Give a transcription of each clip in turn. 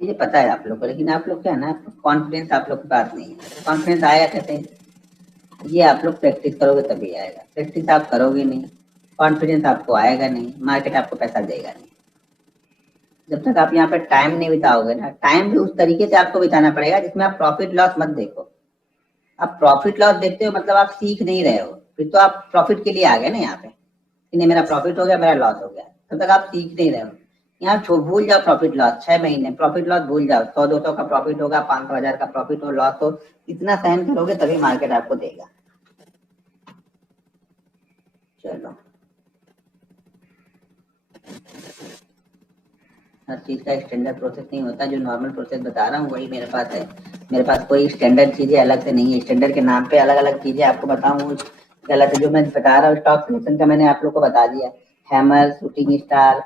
ये पता है आप लोग को, लेकिन आप लोग क्या है ना, कॉन्फिडेंस आप लोग के पास नहीं है। कॉन्फिडेंस आएगा कैसे? ये आप लोग प्रैक्टिस करोगे तभी आएगा। प्रैक्टिस आप करोगे नहीं, कॉन्फिडेंस आपको आएगा नहीं, मार्केट आपको पैसा देगा नहीं। जब तक आप यहाँ पे टाइम नहीं बिताओगे ना, टाइम भी उस तरीके से आपको बिताना पड़ेगा जिसमें आप प्रॉफिट लॉस मत देखो। आप प्रॉफिट लॉस देखते हो मतलब आप सीख नहीं रहे हो, फिर तो आप प्रॉफिट के लिए आ गए ना यहाँ पे कि नहीं मेरा प्रॉफिट हो गया, मेरा लॉस हो गया। तब तक आप सीख नहीं रहे हो। यहाँ भूल जाओ प्रॉफिट लॉस, 6 महीने प्रॉफिट लॉस भूल जाओ। 100-200 का प्रॉफिट होगा, 500-1000 का प्रॉफिट हो, लॉस हो, इतना सहन करोगे तभी मार्केट आपको देगा। चलो, हर चीज का स्टैंडर्ड प्रोसेस नहीं होता। जो नॉर्मल प्रोसेस बता रहा हूँ वही मेरे पास है। मेरे पास कोई स्टैंडर्ड चीजें अलग से नहीं है। स्टैंडर्ड के नाम पे अलग अलग चीजें आपको बताऊँ गलत है। जो मैं बता रहा हूँ स्टॉक सिलेक्शन का मैंने आप लोग को बता दिया। Hammer, shooting star,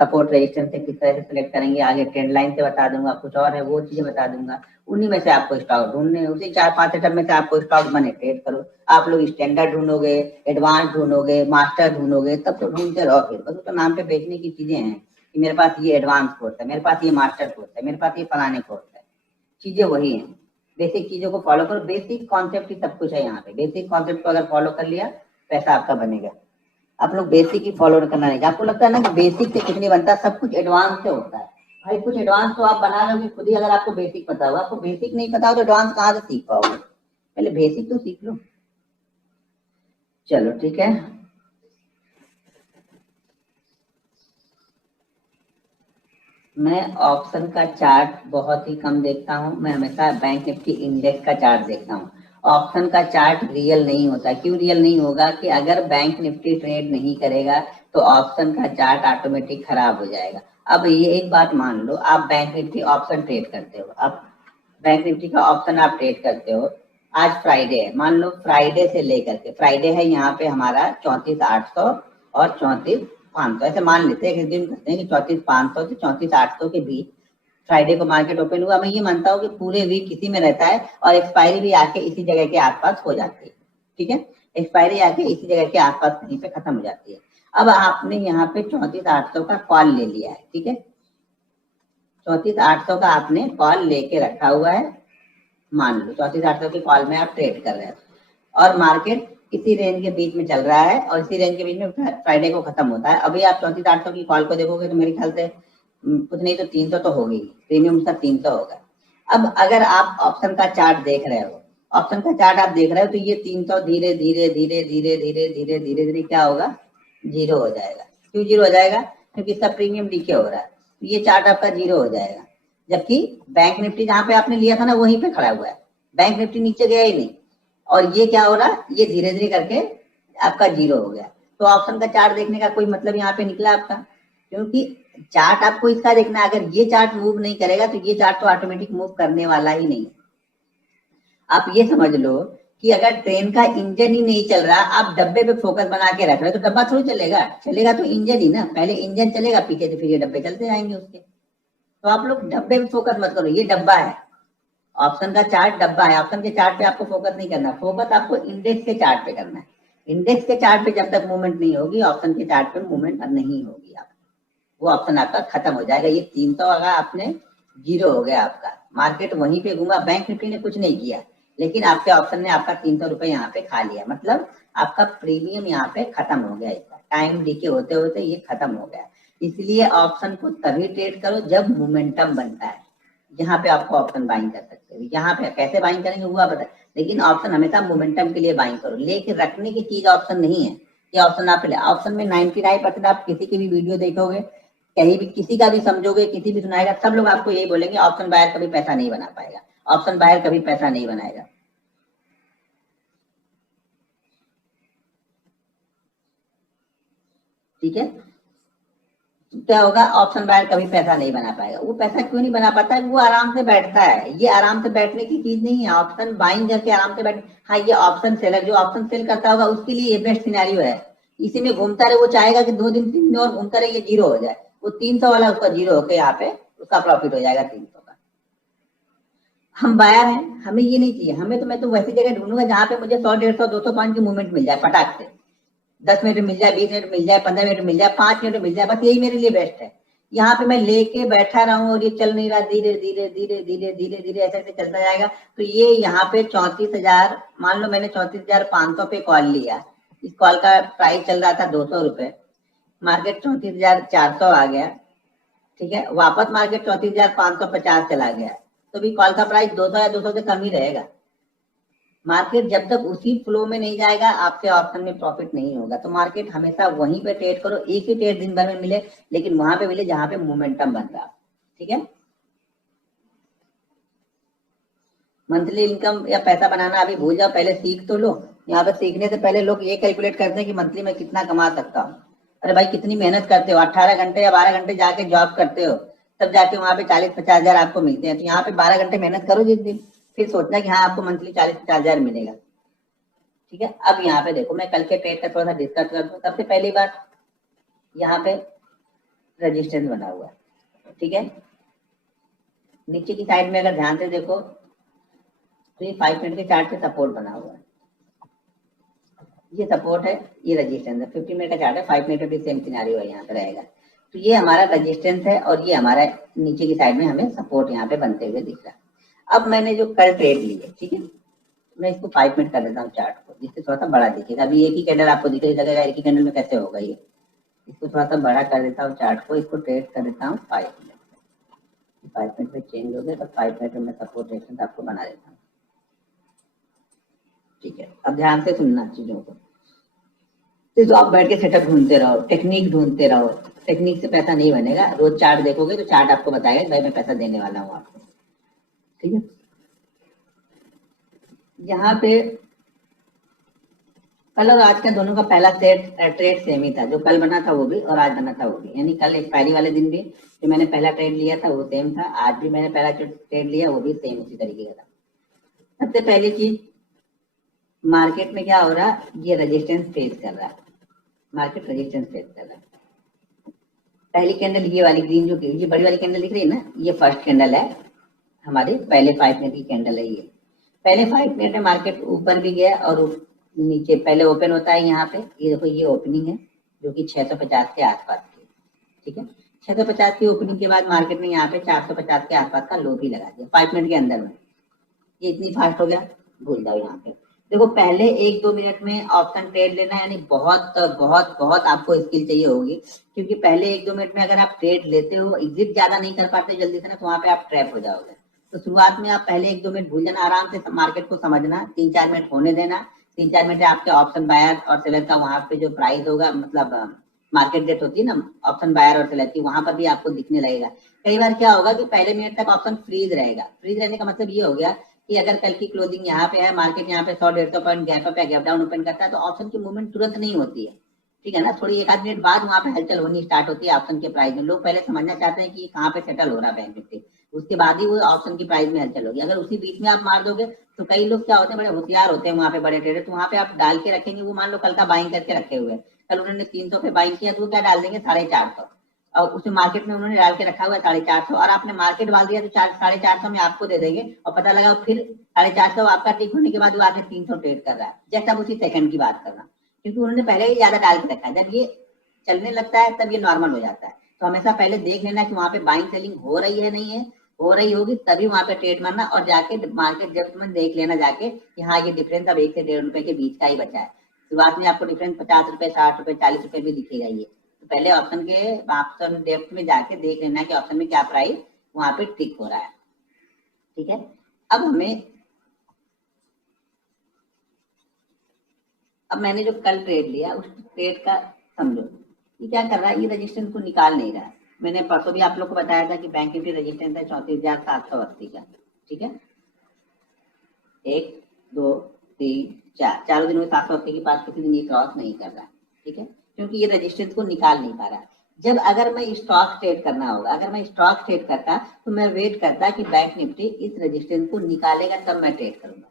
support resistance से किस तरह से सिलेक्ट करेंगे, आगे ट्रेंड लाइन से बता दूंगा। कुछ और है वो चीजें बता दूंगा। उन्हीं में से आपको स्टॉक ढूंढने, उसी 4-5 सेटअप में से आपको स्टॉक बने, ट्रेड करो। आप लोग स्टैंडर्ड ढूंढोगे, एडवांस ढूंढोगे, मास्टर ढूंढोगे, तब तो ढूंढते रहो। फिर बस तो नाम पे बेचने की चीजें हैं कि मेरे पास ये एडवांस कोर्स है, मेरे पास ये मास्टर कोर्स है, मेरे पास ये फलाने कोर्स है। चीजें वही हैं। बेसिक चीजों को फॉलो करो। बेसिक कॉन्सेप्ट ही सब कुछ है यहाँ पे। बेसिक कॉन्सेप्ट को अगर फॉलो कर लिया, पैसा आपका बनेगा। आप लोग बेसिक ही फॉलो करना नहीं। आपको लगता है ना कि बेसिक से कुछ नहीं बनता, सब कुछ एडवांस से होता है। भाई कुछ एडवांस तो आप बना लोगे खुद ही, अगर आपको बेसिक पता होगा। आपको बेसिक नहीं पता हो तो एडवांस कहाँ से सीख पाओगे? पहले बेसिक तो सीख लो। चलो ठीक है। मैं ऑप्शन का चार्ट बहुत ही कम देखता हूँ। मैं हमेशा बैंक निफ्टी इंडेक्स का चार्ट देखता हूँ। ऑप्शन का चार्ट रियल नहीं होता। क्यों रियल नहीं होगा? कि अगर बैंक निफ्टी ट्रेड नहीं करेगा तो ऑप्शन का चार्ट ऑटोमेटिक खराब हो जाएगा। अब ये एक बात मान लो, आप बैंक निफ्टी ऑप्शन ट्रेड करते हो, आप बैंक निफ्टी का ऑप्शन आप ट्रेड करते हो। आज फ्राइडे है, मान लो फ्राइडे से लेकर के, फ्राइडे है यहाँ पे हमारा 34,800 और 34,500, ऐसे मान लेते हैं, एक दिन करते हैं कि 34,500 से 34,800 के बीच फ्राइडे को मार्केट ओपन हुआ। मैं ये मानता हूँ कि पूरे वीक इसी में रहता है और एक्सपायरी भी आके इसी जगह के आसपास हो जाती है। ठीक है, एक्सपायरी आके इसी जगह के आसपास कहीं पे खत्म हो जाती है। अब आपने यहाँ पे 34,800 का कॉल ले लिया है। ठीक है, 34,800 का आपने कॉल लेके रखा हुआ है। मान लो 34,800 की कॉल में आप ट्रेड कर रहे हैं और मार्केट इसी रेंज के बीच में चल रहा है और इसी रेंज के बीच में फ्राइडे को खत्म होता है। अभी आप 34,800 की कॉल को देखोगे तो मेरे ख्याल से कुछ नहीं तो 300 तो होगी, प्रीमियम उसका 300 होगा। अब अगर आप ऑप्शन का चार्ट देख रहे हो, ऑप्शन का चार्ट आप देख रहे हो तो ये 300 धीरे धीरे धीरे धीरे धीरे धीरे धीरे धीरे क्या होगा? जीरो हो जाएगा। क्यों जीरो हो जाएगा? क्योंकि इसका प्रीमियम लीके हो रहा है, तो ये चार्ट आपका जीरो हो जाएगा। जबकि बैंक निफ्टी जहां पे आपने लिया था ना वहीं पे खड़ा हुआ है, बैंक निफ्टी नीचे गया ही नहीं। और ये क्या हो रहा है? ये धीरे धीरे करके आपका जीरो हो गया। तो ऑप्शन का चार्ट देखने का कोई मतलब यहाँ पे निकला आपका? क्योंकि चार्ट आपको इसका देखना है। अगर ये चार्ट मूव नहीं करेगा तो ये चार्ट तो ऑटोमेटिक मूव करने वाला ही नहीं। आप ये समझ लो कि अगर ट्रेन का इंजन ही नहीं चल रहा, आप डब्बे पे फोकस बना के रख रहे हो तो डब्बा थोड़ी चलेगा। चलेगा तो इंजन ही ना, पहले इंजन चलेगा, पीछे से फिर ये डब्बे चलते जाएंगे उसके। तो आप लोग डब्बे पे फोकस मत करो, ये डब्बा है। ऑप्शन का चार्ट डब्बा है। ऑप्शन के चार्ट पे आपको फोकस नहीं करना, फोकस आपको इंडेक्स के चार्ट पे करना है। इंडेक्स के चार्ट पे जब तक मूवमेंट नहीं होगी, ऑप्शन के चार्ट पे मूवमेंट नहीं होगी। आप वो ऑप्शन आपका खत्म हो जाएगा। ये 300 अगर आपने जीरो हो गया आपका, मार्केट वहीं पे घूमा, बैंक निफ्टी ने कुछ नहीं किया, लेकिन आपके ऑप्शन ने आपका 300 रुपए यहाँ पे खा लिया। मतलब आपका प्रीमियम यहाँ पे खत्म हो गया। इसका टाइम डीके होते होते ये खत्म हो गया। इसलिए ऑप्शन को तभी ट्रेड करो जब मोमेंटम बनता है। यहाँ पे आपको ऑप्शन बाइंग कर सकते हो। यहाँ पे कैसे बाइंग करेंगे वो बता, लेकिन ऑप्शन हमेशा मोमेंटम के लिए बाइंग करो। लेके रखने की चीज ऑप्शन नहीं है। ये ऑप्शन आप ले, ऑप्शन में 99% आप किसी की भी वीडियो देखोगे, कहीं भी किसी का भी समझोगे, किसी भी सुनाएगा, सब लोग आपको यही बोलेंगे ऑप्शन बायर कभी पैसा नहीं बना पाएगा, ऑप्शन बायर कभी पैसा नहीं बनाएगा। ठीक है, क्या होगा? ऑप्शन बायर कभी पैसा नहीं बना पाएगा। वो पैसा क्यों नहीं बना पाता है? वो आराम से बैठता है। ये आराम से बैठने की चीज नहीं है। ऑप्शन बाइंग करके आराम से बैठ, हाँ ये ऑप्शन सेलर जो ऑप्शन सेल करता होगा उसके लिए ये बेस्ट सिनेरियो है। इसी में घूमता रहे, वो चाहेगा कि 2 दिन 3 दिन और घूमता रहे, ये जीरो हो जाए। वो 300 वाला उसका जीरो होकर यहाँ पे उसका प्रॉफिट हो जाएगा 300 का। हम बायर हैं, हमें ये नहीं चाहिए। हमें तो, मैं तो वैसी जगह ढूंढूंगा जहां पे मुझे 100, 150, 200 पॉइंट की मूवमेंट मिल जाए फटाक से। 10 मिनट मिल जाए, 20 मिनट मिल जाए, 15 मिनट मिल जाए, 5 मिनट मिल जाए, बस यही मेरे लिए बेस्ट है। यहाँ पे मैं लेके बैठा रहूं और ये चल नहीं रहा, धीरे धीरे धीरे धीरे धीरे धीरे ऐसे ऐसे चलता जाएगा, तो ये यहाँ पे 34,000, मान लो मैंने 34,500 पे कॉल लिया, इस कॉल का प्राइस चल रहा था 200 रुपए, मार्केट 34,400 आ गया, ठीक है, वापस मार्केट 34,550 चला गया, तो भी कॉल का प्राइस 200 या 200 से कम ही रहेगा। मार्केट जब तक उसी फ्लो में नहीं जाएगा आपके ऑप्शन में प्रॉफिट नहीं होगा। तो मार्केट हमेशा वहीं पे ट्रेड करो, एक ही ट्रेड दिन भर में मिले, लेकिन वहां पे मिले जहां पे मोमेंटम बन रहा, ठीक है। मंथली इनकम या पैसा बनाना अभी भूल जाओ, पहले सीख तो लो। यहाँ पे सीखने से पहले लोग ये कैलकुलेट करते हैं कि मंथली में कितना कमा सकता हूँ। अरे भाई कितनी मेहनत करते हो, 18 घंटे या 12 घंटे जाके जॉब करते हो, तब जाके वहां पे 40-50 हजार आपको मिलते हैं। तो यहाँ पे 12 घंटे मेहनत करो जिस दिन, फिर सोचना कि हाँ आपको मंथली 40-50 हजार मिलेगा, ठीक है। अब यहाँ पे देखो, मैं कल के ट्रेड का थोड़ा सा डिस्कस कर दूं। सबसे पहली बात, यहाँ पे रेजिस्टेंस बना हुआ है, ठीक है। नीचे की साइड में अगर ध्यान से देखो तो ये 5 मिनट के चार्ट पे सपोर्ट बना हुआ है, ये सपोर्ट है, ये रेजिस्टेंस है। 50 मिनट का चार्ट है, 5 मिनट का भी सेम सिनेरियो है, यहाँ पे रहेगा। तो ये हमारा रेजिस्टेंस है और ये हमारा नीचे की साइड में हमें सपोर्ट यहाँ पे बनते हुए दिख रहा है। अब मैंने जो कल ट्रेड ली है, ठीक है, मैं इसको 5 मिनट कर देता हूँ चार्ट को, जिससे थोड़ा सा बड़ा दिखेगा। अभी एक ही कैंडल आपको दिख रही लगेगा, एक ही कैंडल में कैसे होगा ये। इसको थोड़ा सा बड़ा कर देता हूँ चार्ट को, इसको ट्रेड कर देता हूँ 5 मिनट। 5 मिनट में चेंज हो गया, तो 5 मिनट में मैं सपोर्ट रेजिस्टेंस आपको बना देता हूँ, ठीक है। अब ध्यान से सुनना चीजों को, तो आप बैठ के सेटअप ढूंढते रहो, टेक्निक ढूंढते रहो, टेक्निक से पैसा नहीं बनेगा। रोज चार्ट देखोगे तो चार्ट आपको बताएगा भाई मैं पैसा देने वाला हूँ आपको, ठीक है। यहाँ पे कल और आज का दोनों का पहला ट्रेड सेम ही था, जो कल बना था वो भी और आज बना था वो भी, यानी कल एक्सपायरी वाले दिन भी जो मैंने पहला ट्रेड लिया था वो सेम था, आज भी मैंने पहला ट्रेड लिया वो भी सेम उसी तरीके का था। सबसे पहली चीज, मार्केट में क्या हो रहा है, ये रेजिस्टेंस फेस कर रहा है, मार्केट रेजिस्टेंस फेस कर रहा है। पहली कैंडल ये वाली ग्रीन, जो ये बड़ी वाली कैंडल दिख रही है ना, ये फर्स्ट कैंडल है हमारी, पहले 5 मिनट की कैंडल है ये। पहले 5 मिनट में मार्केट ऊपर भी गया और नीचे पहले ओपन होता है यहाँ पे, ये देखो ये ओपनिंग है जो कि 650 के आसपास की, ठीक है। 650 की ओपनिंग के बाद मार्केट ने यहाँ पे 450 के आसपास का लो भी लगा दिया 5 मिनट के अंदर में। ये इतनी फास्ट हो गया, भूल जाओ। यहाँ पे देखो पहले 1-2 मिनट में ऑप्शन ट्रेड लेना, यानी बहुत बहुत बहुत आपको स्किल चाहिए होगी, क्योंकि पहले 1-2 मिनट में अगर आप ट्रेड लेते हो, एग्जिट ज्यादा नहीं कर पाते जल्दी से ना, तो वहां पे आप ट्रैप हो जाओगे। तो शुरुआत में आप पहले 1-2 मिनट भूल जाना, आराम से मार्केट को समझना, 3-4 मिनट होने देना। 3-4 मिनट आपके ऑप्शन बायर और सेलर का वहां पे जो प्राइस होगा, मतलब मार्केट डेट होती है ना ऑप्शन बायर और सेलर की, वहां पर भी आपको दिखने लगेगा। कई बार क्या होगा कि पहले मिनट तक ऑप्शन फ्रीज रहेगा। फ्रीज रहने का मतलब ये हो गया कि अगर कल की क्लोजिंग यहाँ पे है, मार्केट यहाँ पे 100-150 पॉइंट गैप अप या गैप डाउन ओपन करता है, तो ऑप्शन की मूवमेंट तुरंत नहीं होती है, ठीक है ना। थोड़ी 1-8 मिनट बाद वहां पे हलचल होनी स्टार्ट होती है ऑप्शन के प्राइस में। लोग पहले समझना चाहते हैं कि कहाँ पे सेटल हो रहा है बैंक निफ्टी, उसके बाद ही वो ऑप्शन की प्राइस में हलचल होगी। अगर उसी बीच में आप मार दोगे तो कई लोग क्या होते हैं, बड़े होशियार होते हैं वहां पे बड़े ट्रेडर, तो वहां पे आप डाल के रखेंगे, वो मान लो कल का बाइंग करके रखे हुए, कल उन्होंने 300 पे बाइंग किया, तो वो क्या डाल देंगे 450, और उसे मार्केट में उन्होंने डाल के रखा हुआ है 450, और आपने मार्केट डाल दिया तो 450 में आपको दे देंगे, और पता लगा फिर 450 आपका टिक होने के बाद वो आके 300 ट्रेड कर रहा है। जैसे अब उसी सेकंड की बात करना, क्योंकि उन्होंने पहले ही ज्यादा डाल के रखा है। जब ये चलने लगता है तब ये नॉर्मल हो जाता है। तो हमेशा पहले देख लेना कि वहां पे बाइंग सेलिंग हो रही है नहीं है, हो रही होगी तभी वहां पे ट्रेड मारना, और जाके मार्केट जब में देख लेना जाके कि हाँ ये डिफरेंस अब 1 से 1.5 रुपए के बीच का ही बचा है। शुरुआत में आपको डिफरेंस 50 रुपए, 60 रुपए, 40 रुपए भी दिखेगा ये, तो पहले ऑप्शन डेप्थ में जाके देख लेना कि ऑप्शन में क्या प्राइस वहां पे टिक हो रहा है, ठीक है। अब मैंने जो कल ट्रेड लिया उस ट्रेड का समझो ये क्या कर रहा है, ये रेजिस्टेंस को निकाल नहीं रहा है। मैंने परसों भी आप लोग को बताया था कि बैंक निफ्टी रेजिस्टेंस है 34,780 का, ठीक है। 1, 2, 3, 4 चारों दिनों में 780 के पास किसी दिन ये क्रॉस नहीं कर रहा है, ठीक है, क्योंकि ये रेजिस्टेंस को निकाल नहीं पा रहा है। जब अगर मैं स्टॉक ट्रेड करना होगा, अगर मैं स्टॉक ट्रेड करता तो मैं वेट करता कि बैंक निफ्टी इस रेजिस्टेंस को निकालेगा तब मैं ट्रेड करूंगा।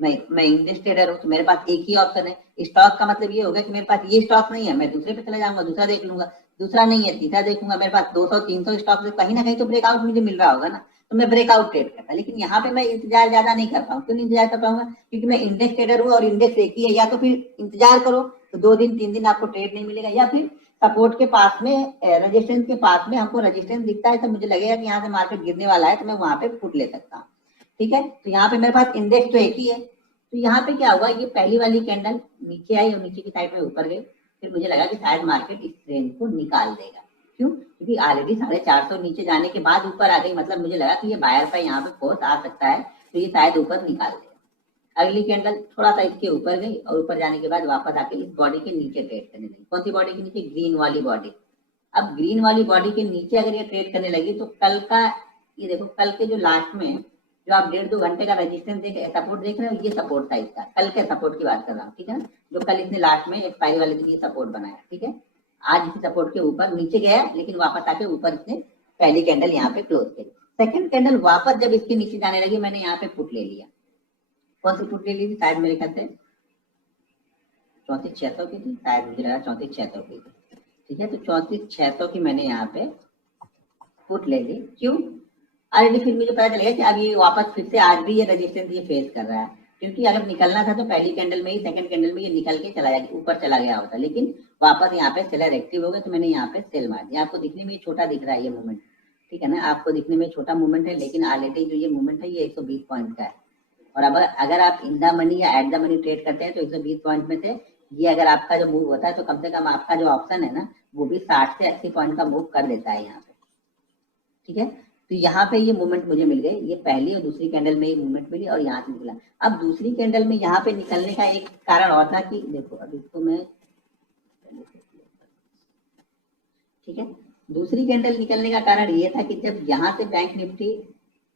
मैं इंडेक्स ट्रेडर हूँ तो मेरे पास एक ही ऑप्शन है। स्टॉक का मतलब ये होगा कि मेरे पास ये स्टॉक नहीं है, मैं दूसरे पे चला जाऊंगा, दूसरा देख लूंगा, दूसरा नहीं है तीसरा देखूंगा। मेरे पास 200-300 स्टॉक से कहीं ना कहीं तो ब्रेकआउट मुझे मिल रहा होगा ना, तो मैं ब्रेकआउट ट्रेड करता। लेकिन यहाँ पे मैं इंतजार ज्यादा नहीं कर पाऊँ। क्यों नहीं इंतजार कर पाऊंगा? क्योंकि मैं इंडेक्स ट्रेडर हूँ और इंडेक्स एक ही है। या तो फिर इंतजार करो तो 2 दिन 3 दिन आपको ट्रेड नहीं मिलेगा, या फिर सपोर्ट के पास में, रेजिस्टेंस के पास में हमको रेजिस्टेंस दिखता है तो मुझे लगेगा कि यहाँ से मार्केट गिरने वाला है, तो मैं वहां पे पुट ले सकता हूँ। ठीक है, तो यहाँ पे मेरे पास इंडेक्स तो एक ही है, तो यहाँ पे क्या हुआ, ये पहली वाली कैंडल नीचे आई और नीचे की साइड में ऊपर गई, फिर मुझे लगा कि शायद मार्केट इस रेंज को निकाल देगा। क्यों? क्योंकि ऑलरेडी 450 नीचे जाने के बाद ऊपर आ गई, मतलब मुझे लगा कि ये बायर पे यहाँ पे फोर्स आ सकता है, तो ये शायद ऊपर निकाल देगा। अगली कैंडल थोड़ा सा इसके ऊपर गई और ऊपर जाने के बाद वापस आके इस बॉडी के नीचे ट्रेड करने लगी। कौन सी बॉडी के नीचे? ग्रीन वाली बॉडी। अब ग्रीन वाली बॉडी के नीचे अगर ये ट्रेड करने लगी तो कल का, ये देखो कल के जो लास्ट में जो आप 1.5-2 घंटे का रेजिस्टेंस सपोर्ट देख रहे हो, ये सपोर्ट था इसका, कल के सपोर्ट की बात कर रहा हूँ। ठीक है, जो कल इसने लास्ट में एक्सपायरी वाले दिन ये सपोर्ट बनाया। ठीक है, आज इसी सपोर्ट के ऊपर नीचे गया, लेकिन वापस आके ऊपर इसने पहली कैंडल यहाँ पे क्लोज करी। सेकंड कैंडल वापस जब इसके नीचे जाने लगी, मैंने यहाँ पे पुट ले लिया। कौन सी पुट ले ली थी? शायद मेरे ख्याल से 34,600 की थी, शायद मुझे लगा 34,600 की थी। ठीक है, तो 34,600 की मैंने यहाँ पे पुट ले ली। क्यों? ऑलरेडी फिर मुझे पता चलेगा कि अब ये वापस फिर से आज भी ये रेजिस्टेंस ये फेस कर रहा है, क्योंकि अगर निकलना था तो पहली कैंडल में ही, सेकंड कैंडल में ये निकल के चला गया, ऊपर चला गया होता, लेकिन वापस यहाँ पे सेलर एक्टिव हो गया, तो मैंने यहाँ पे सेल मार दिया। आपको दिखने में ये छोटा दिख रहा है ये मूवमेंट, ठीक है ना, आपको दिखने में छोटा मूवमेंट है, लेकिन ऑलरेडी जो ये मूवमेंट है ये 120 पॉइंट का है। और अब अगर आप इन द मनी या एट द मनी ट्रेड करते हैं तो 120 पॉइंट में से ये अगर आपका जो मूव होता है तो कम से कम आपका जो ऑप्शन है ना, वो भी 60 से 80 पॉइंट का मूव कर देता है यहाँ पे। ठीक है, तो यहाँ पे ये मूवमेंट मुझे मिल गई, ये पहली और दूसरी कैंडल में ये मूवमेंट मिली और यहाँ से निकला। अब दूसरी कैंडल में यहाँ पे निकलने का एक कारण और था कि देखो, अब इसको मैं, ठीक है, दूसरी कैंडल निकलने का कारण ये था कि जब यहाँ से बैंक निफ्टी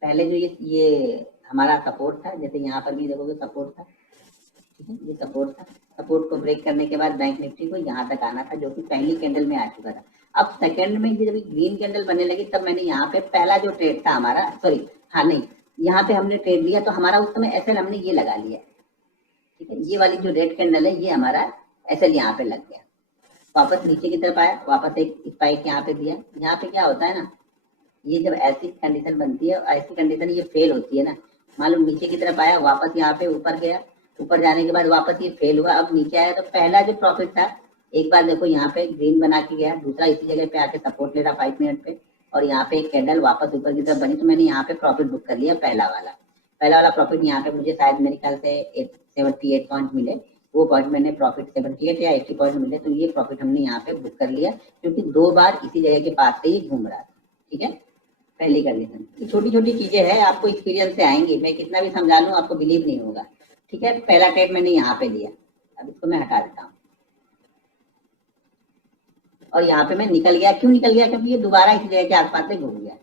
पहले जो ये हमारा सपोर्ट था, जैसे यहाँ पर भी देखोगे सपोर्ट था, ठीक है, ये सपोर्ट था, सपोर्ट को ब्रेक करने के बाद बैंक निफ्टी को यहाँ तक आना था, जो कि पहली कैंडल में आ चुका था। अब सेकंड में जब ग्रीन कैंडल बनने लगी, तब मैंने यहाँ पे पहला जो ट्रेड था हमारा, सॉरी हाँ नहीं, यहाँ पे हमने ट्रेड लिया, तो हमारा उस समय एसएल हमने ये लगा लिया। ठीक है, ये वाली जो रेड कैंडल है ये हमारा एसएल यहाँ पे लग गया। वापस नीचे की तरफ आया, वापस एक स्पाइक यहाँ पे दिया। यहाँ पे क्या होता है ना, ये जब ऐसी कंडीशन बनती है, ऐसी कंडीशन ये फेल होती है ना, मालूम नीचे की तरफ आया, वापस यहाँ पे ऊपर गया, ऊपर जाने के बाद वापस ये फेल हुआ, अब नीचे आया, तो पहला जो प्रॉफिट था, एक बार देखो यहाँ पे ग्रीन बना के गया, दूसरा इसी जगह पे आके सपोर्ट ले रहा 5 मिनट पे, और यहाँ पे एक कैंडल वापस ऊपर की तरफ बनी, तो मैंने यहाँ पे प्रॉफिट बुक कर लिया पहला वाला प्रॉफिट। यहाँ पे मुझे शायद मेरे ख्याल से 78 पॉइंट मिले, वो पॉइंट मैंने प्रॉफिट 78 या 80 पॉइंट मिले, तो ये प्रॉफिट हमने यहाँ पे बुक कर लिया, क्योंकि 2 बार इसी जगह के पास से ही घूम रहा था। ठीक है, पहली कंडीशन। छोटी छोटी चीजें हैं, आपको एक्सपीरियंस से आएंगी, मैं कितना भी समझा लूँ आपको बिलीव नहीं होगा। ठीक है, पहला ट्रेड मैंने यहाँ पे लिया, अब इसको मैं हटा देता हूँ, और यहाँ पे मैं निकल गया। क्यों निकल गया? क्योंकि ये दोबारा इस जगह के आसपास से घूम गया।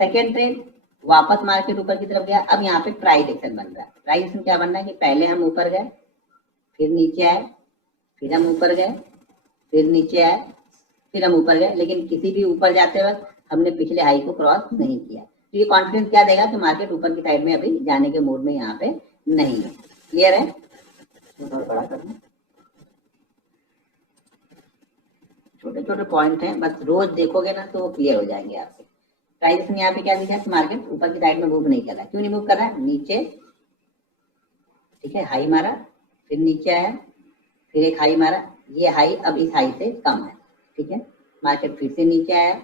सेकेंड ट्रेड, वापस मार्केट ऊपर की तरफ गया। अब यहाँ पे प्राइस एक्शन बन रहा है। प्राइस एक्शन क्या बन रहा है कि पहले हम ऊपर गए, फिर नीचे आए, फिर हम ऊपर गए, फिर नीचे आए, फिर हम ऊपर गए, लेकिन किसी भी ऊपर जाते वक्त हमने पिछले हाई को क्रॉस नहीं किया। तो ये कॉन्फिडेंस क्या देगा कि मार्केट ऊपर की साइड में अभी जाने के मूड में यहाँ पे नहीं है। क्लियर है? बड़ा करना, छोटे छोटे पॉइंट हैं, बस रोज देखोगे ना तो वो क्लियर हो जाएंगे आपके। प्राइस में यहाँ पे क्या दिखा कि मार्केट ऊपर की साइड में मूव नहीं कर रहा है। क्यों नहीं मूव कर रहा है? नीचे, ठीक है, हाई मारा, फिर नीचे आया, फिर एक हाई मारा, ये हाई अब इस हाई से कम है। ठीक है, मार्केट फिर से नीचे आया,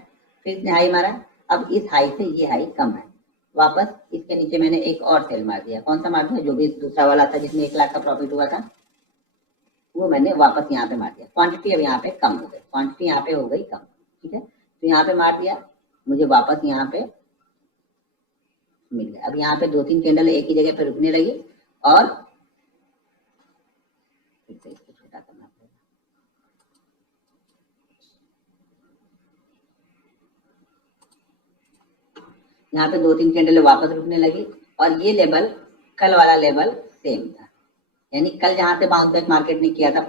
फिर इसने हाई मारा, अब इस हाई से ये हाई कम है। वापस इसके नीचे मैंने एक और सेल मार दिया। कौन सा मार दिया? जो भी दूसरा वाला था जिसमें 1 लाख का प्रॉफिट हुआ था, वो मैंने वापस यहाँ पे मार दिया। क्वांटिटी अब यहाँ पे कम हो गई, क्वांटिटी यहाँ पे हो गई कम। ठीक है, तो यहाँ पे मार दिया, मुझे वापस यहाँ पे मिल गया। अब यहाँ पे 2-3 कैंडल एक ही जगह पे रुकने लगी, और इसको छोटा करना पड़ेगा। यहाँ पे 2-3 कैंडल वापस रुकने लगी, और ये लेवल कल वाला लेवल सेम था, यानी कल जहां से बाउंस बैक मार्केट ने किया था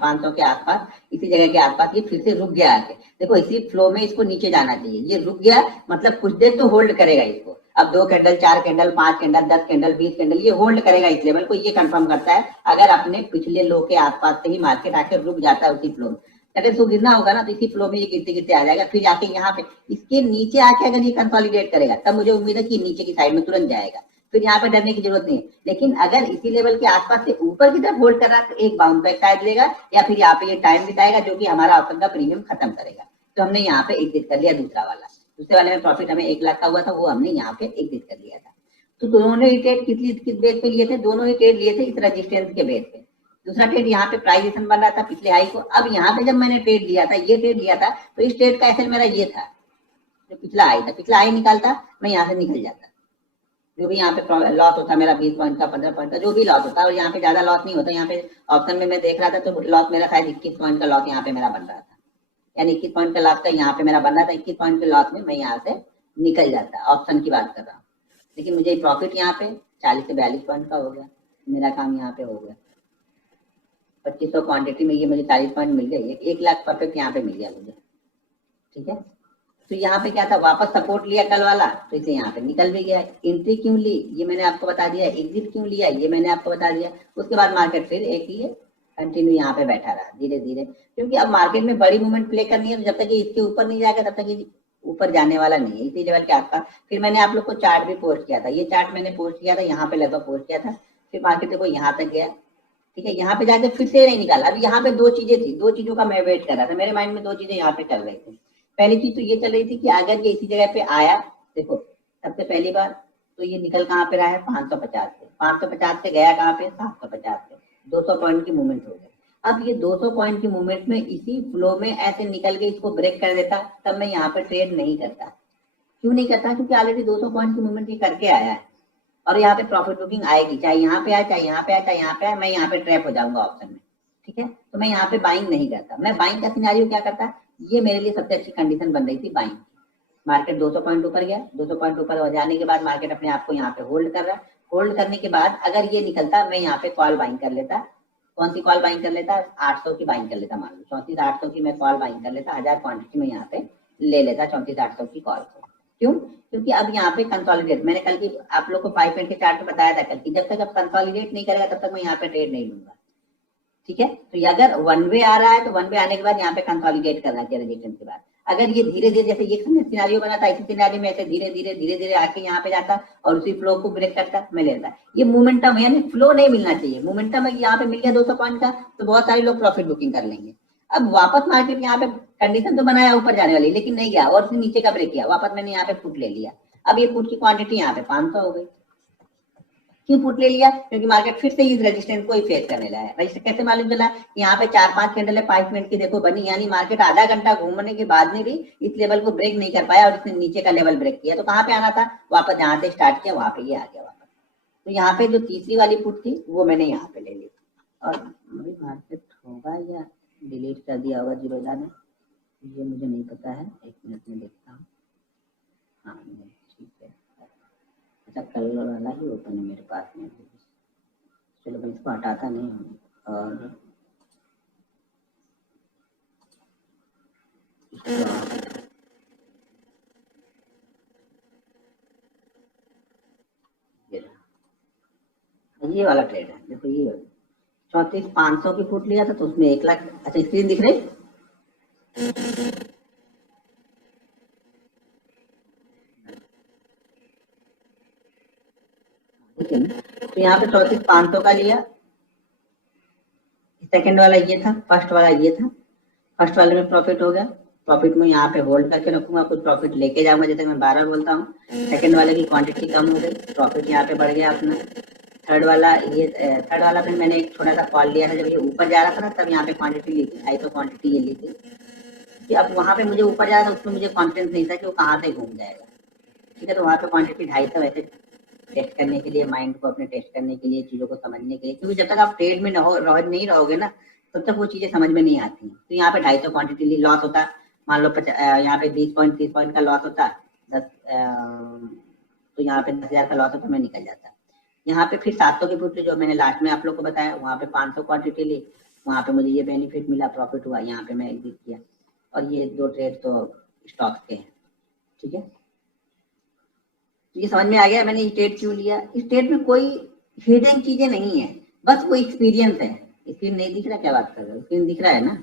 500 के आसपास, इसी जगह के आसपास ये फिर से रुक गया आके। देखो इसी फ्लो में इसको नीचे जाना चाहिए, ये रुक गया मतलब कुछ देर तो होल्ड करेगा इसको। अब 2 candle, 4 candle, 5 candle, 10 candle, 20 candle, ये होल्ड करेगा इस लेवल को। ये कंफर्म करता है अगर अपने पिछले लो के आसपास से ही मार्केट आके रुक जाता है उसी फ्लो में। अगर इसको गिरना होगा ना तो इसी फ्लो में ये गिरते गिरते आ जाएगा, फिर जाके यहाँ पे इसके नीचे आके अगर ये कंसोलिडेट करेगा, तब मुझे उम्मीद है कि नीचे की साइड में तुरंत जाएगा। फिर यहाँ पे डरने की जरूरत नहीं है। लेकिन अगर इसी लेवल के आसपास से ऊपर की तरफ होल्ड कर रहा है तो एक बाउंस बैक शायद लेगा या फिर यहाँ पे ये टाइम बिताएगा जो कि हमारा ऑप्शन का प्रीमियम खत्म करेगा। तो हमने यहाँ पे एग्जिट कर लिया दूसरा वाला। दूसरे वाले में प्रॉफिट हमें 1 लाख का हुआ था, वो हमने यहाँ पे एग्जिट कर लिया था। तो दोनों ही ट्रेड किस बेस पे लिए थे? दोनों ही ट्रेड लिए थे इस रेजिस्टेंस के बेस पे। दूसरा ट्रेड यहाँ पे प्राइजेशन बन रहा था पिछले हाई को। अब यहाँ पे जब मैंने ट्रेड लिया था, ये ट्रेड लिया था, तो इस ट्रेड का एसएल मेरा ये था जो पिछला हाई था। पिछला हाई निकालता, मैं यहाँ से निकल जाता। जो भी यहाँ पे लॉस होता मेरा 20 पॉइंट का, 15 पॉइंट का, जो भी लॉस होता, और यहाँ पे ज्यादा लॉस नहीं होता। यहाँ पे ऑप्शन में मैं देख रहा था तो लॉस मेरा शायद 21 पॉइंट का लॉस यहाँ पे मेरा बन रहा था, यानी 21 पॉइंट का लॉस का यहाँ पे मेरा बन रहा था। 21 पॉइंट के लॉस में मैं यहाँ से निकल जाता, ऑप्शन की बात कर रहा हूँ। लेकिन मुझे प्रॉफिट यहाँ पे 40 से 42 पॉइंट का हो गया, मेरा काम यहाँ पे हो गया। 2500 क्वांटिटी में ये मुझे 40 पॉइंट मिल गए, 1 लाख परफेक्ट यहाँ पे मिल गया मुझे। ठीक है, तो यहाँ पे क्या था, वापस सपोर्ट लिया कल वाला, तो इसे यहाँ पे निकल भी गया। एंट्री क्यों ली ये मैंने आपको बता दिया, एग्जिट क्यों लिया ये मैंने आपको बता दिया। उसके बाद मार्केट फिर एक ही कंटिन्यू यहाँ पे बैठा रहा धीरे धीरे, क्योंकि अब मार्केट में बड़ी मूवमेंट प्ले करनी है। जब तक ये इसके ऊपर नहीं जाएगा तब तक ये ऊपर जाने वाला नहीं है, इसी लेवल के आसपास। फिर मैंने आप लोग को चार्ट भी पोस्ट किया था, ये चार्ट मैंने पोस्ट किया था, यहाँ पे लगभग पोस्ट किया था। फिर मार्केट देखो यहाँ तक गया, ठीक है, यहाँ पे जाके फिर से नहीं निकाला। अब यहाँ पे 2 चीजें थी, 2 चीजों का मैं वेट कर रहा था, मेरे माइंड में 2 चीजें यहाँ पे चल रही थी। पहली चीज तो ये चल रही थी कि अगर ये इसी जगह पे आया, देखो सबसे पहली बार तो ये निकल कहाँ पे रहा है 550 से, 550 से गया कहाँ पे 750 पे, 200 पॉइंट की मूवमेंट हो गई। अब ये 200 पॉइंट की मूवमेंट में इसी फ्लो में ऐसे निकल के इसको ब्रेक कर देता, तब मैं यहाँ पे ट्रेड नहीं करता। क्यों नहीं करता? क्योंकि ऑलरेडी 200 पॉइंट की मूवमेंट ये करके आया है और यहाँ पे प्रॉफिट बुकिंग आएगी, चाहे यहाँ पे आए, चाहे यहाँ पे आए, चाहे यहाँ पे आए, मैं यहाँ पे ट्रैप हो जाऊंगा ऑप्शन में। ठीक है, तो मैं यहाँ पे बाइंग नहीं करता। मैं बाइंग का सिनेरियो क्या करता, ये मेरे लिए सबसे अच्छी कंडीशन बन रही थी बाइंग। मार्केट 200 पॉइंट ऊपर गया, 200 पॉइंट ऊपर हो जाने के बाद मार्केट अपने आप को यहाँ पे होल्ड कर रहा है। होल्ड करने के बाद अगर ये निकलता, मैं यहाँ पे कॉल बाइंग कर लेता। कौन सी कॉल बाइंग कर लेता? 800 की बाइंग कर लेता। मान लो 34,800 की मैं कॉल बाइंग कर लेता, 1000 क्वांटिटी में यहाँ पे ले लेता 34,800 की कॉल को। क्यों? क्योंकि अब यहाँ पे कंसोलिडेट, मैंने कल की आप लोग को 5 मिनट के चार्ट पे बताया था कल की, जब तक अब कंसोलिडेट नहीं करेगा तब तक मैं यहाँ पे ट्रेड नहीं लूंगा। ठीक है, तो अगर वन वे आ रहा है तो वन वे आने के बाद यहाँ पे कंसोलिडेट करना चाहिए रेजिस्टेंस के बाद। अगर ये धीरे धीरे, जैसे ये सिनेरियो बना था, इसी सिनेरियो में ऐसे धीरे धीरे आके यहाँ पे जाता और उसी फ्लो को ब्रेक करता, मैं लेता। ये मोमेंटम है, यानी फ्लो नहीं मिलना चाहिए। मोमेंटम है कि यहाँ पे मिल गया 200 पॉइंट का, तो बहुत सारे लोग प्रॉफिट बुकिंग कर लेंगे। अब वापस मार्केट यहाँ पे कंडीशन तो बनाया ऊपर जाने वाली, लेकिन नहीं गया और नीचे का ब्रेक किया, वापस मैंने यहाँ पे फुट ले लिया। अब ये फुट की क्वांटिटी यहाँ पे 500 हो गई। क्यों फुट ले लिया? क्योंकि मार्केट फिर से इस रेजिस्टेंस को ही फेस करने लगा है। रजिस्टेंस कैसे मालूम चला? यहाँ पे 4-5 कैंडल है 5 मिनट की देखो बनी, यानी मार्केट आधा घंटा घूमने के बाद में भी इस लेवल को ब्रेक नहीं कर पाया और इसने नीचे का लेवल ब्रेक किया। तो कहाँ पे आना था? वापस जहां से स्टार्ट किया वहां पे ये आ गया वापस। तो यहाँ पे जो तीसरी वाली फुट थी वो मैंने यहाँ पे ले ली। और मार्केट होगा या डिलीट कर दिया होगा जीरोधा ने, ये मुझे नहीं पता है, 1 मिनट में देखता हूँ। हाँ ठीक है, अच्छा कल वाला ही ओपन है मेरे पास में, चलो मैं इसको हटाता नहीं हूँ। और ये वाला ट्रेड है, देखो ये 34,500 की फुट लिया था तो उसमें 1 लाख। अच्छा स्क्रीन दिख रही? तो यहाँ पे 34,500 का लिया, सेकंड वाला ये था, फर्स्ट वाला ये था। फर्स्ट वाले में प्रॉफिट हो गया, प्रॉफिट में यहाँ पे होल्ड करके रखूंगा, कुछ प्रॉफिट लेके जाऊंगा, जैसे मैं 12 बोलता हूँ। सेकंड वाले की क्वांटिटी कम हो गई, प्रॉफिट यहाँ पे बढ़ गया अपना। थर्ड वाला फिर मैंने एक छोटा सा कॉल लिया था, जब ये ऊपर जा रहा था ना तब यहाँ पे क्वांटिटी ली थी, 250 क्वांटिटी ये ली थी कि अब वहां पे मुझे ऊपर जा रहा था, उसमें मुझे कॉन्फिडेंस नहीं था कि वो कहाँ से घूम जाएगा। ठीक है, तो वहां पे क्वांटिटी 250 ऐसे टेस्ट करने के लिए, माइंड को अपने टेस्ट करने के लिए, चीजों को समझने के लिए, क्योंकि जब तक आप ट्रेड में नहीं रहोगे ना तब तक वो चीजें समझ में नहीं आती। तो यहाँ पे 250 क्वांटिटी ली, लॉस होता मान लो यहाँ पे 20 पॉइंट 30 पॉइंट का लॉस होता, 10 तो यहाँ पे 10,000 का लॉस होता, मैं निकल जाता। यहाँ पे फिर 700 की पुट जो मैंने लास्ट में आप लोग को बताया, वहाँ पे 500 क्वांटिटी ली, वहाँ पे मुझे ये बेनिफिट मिला, प्रॉफिट हुआ, यहाँ पे मैं एग्जिट किया। और ये 2 ट्रेड तो स्टॉक के हैं। ठीक है, तो ये समझ में आ गया मैंने ट्रेड क्यों लिया। इस ट्रेड में कोई हिडन चीजें नहीं है, बस वो एक्सपीरियंस है। स्क्रीन नहीं दिख रहा? क्या बात कर रहे हो, स्क्रीन दिख रहा है ना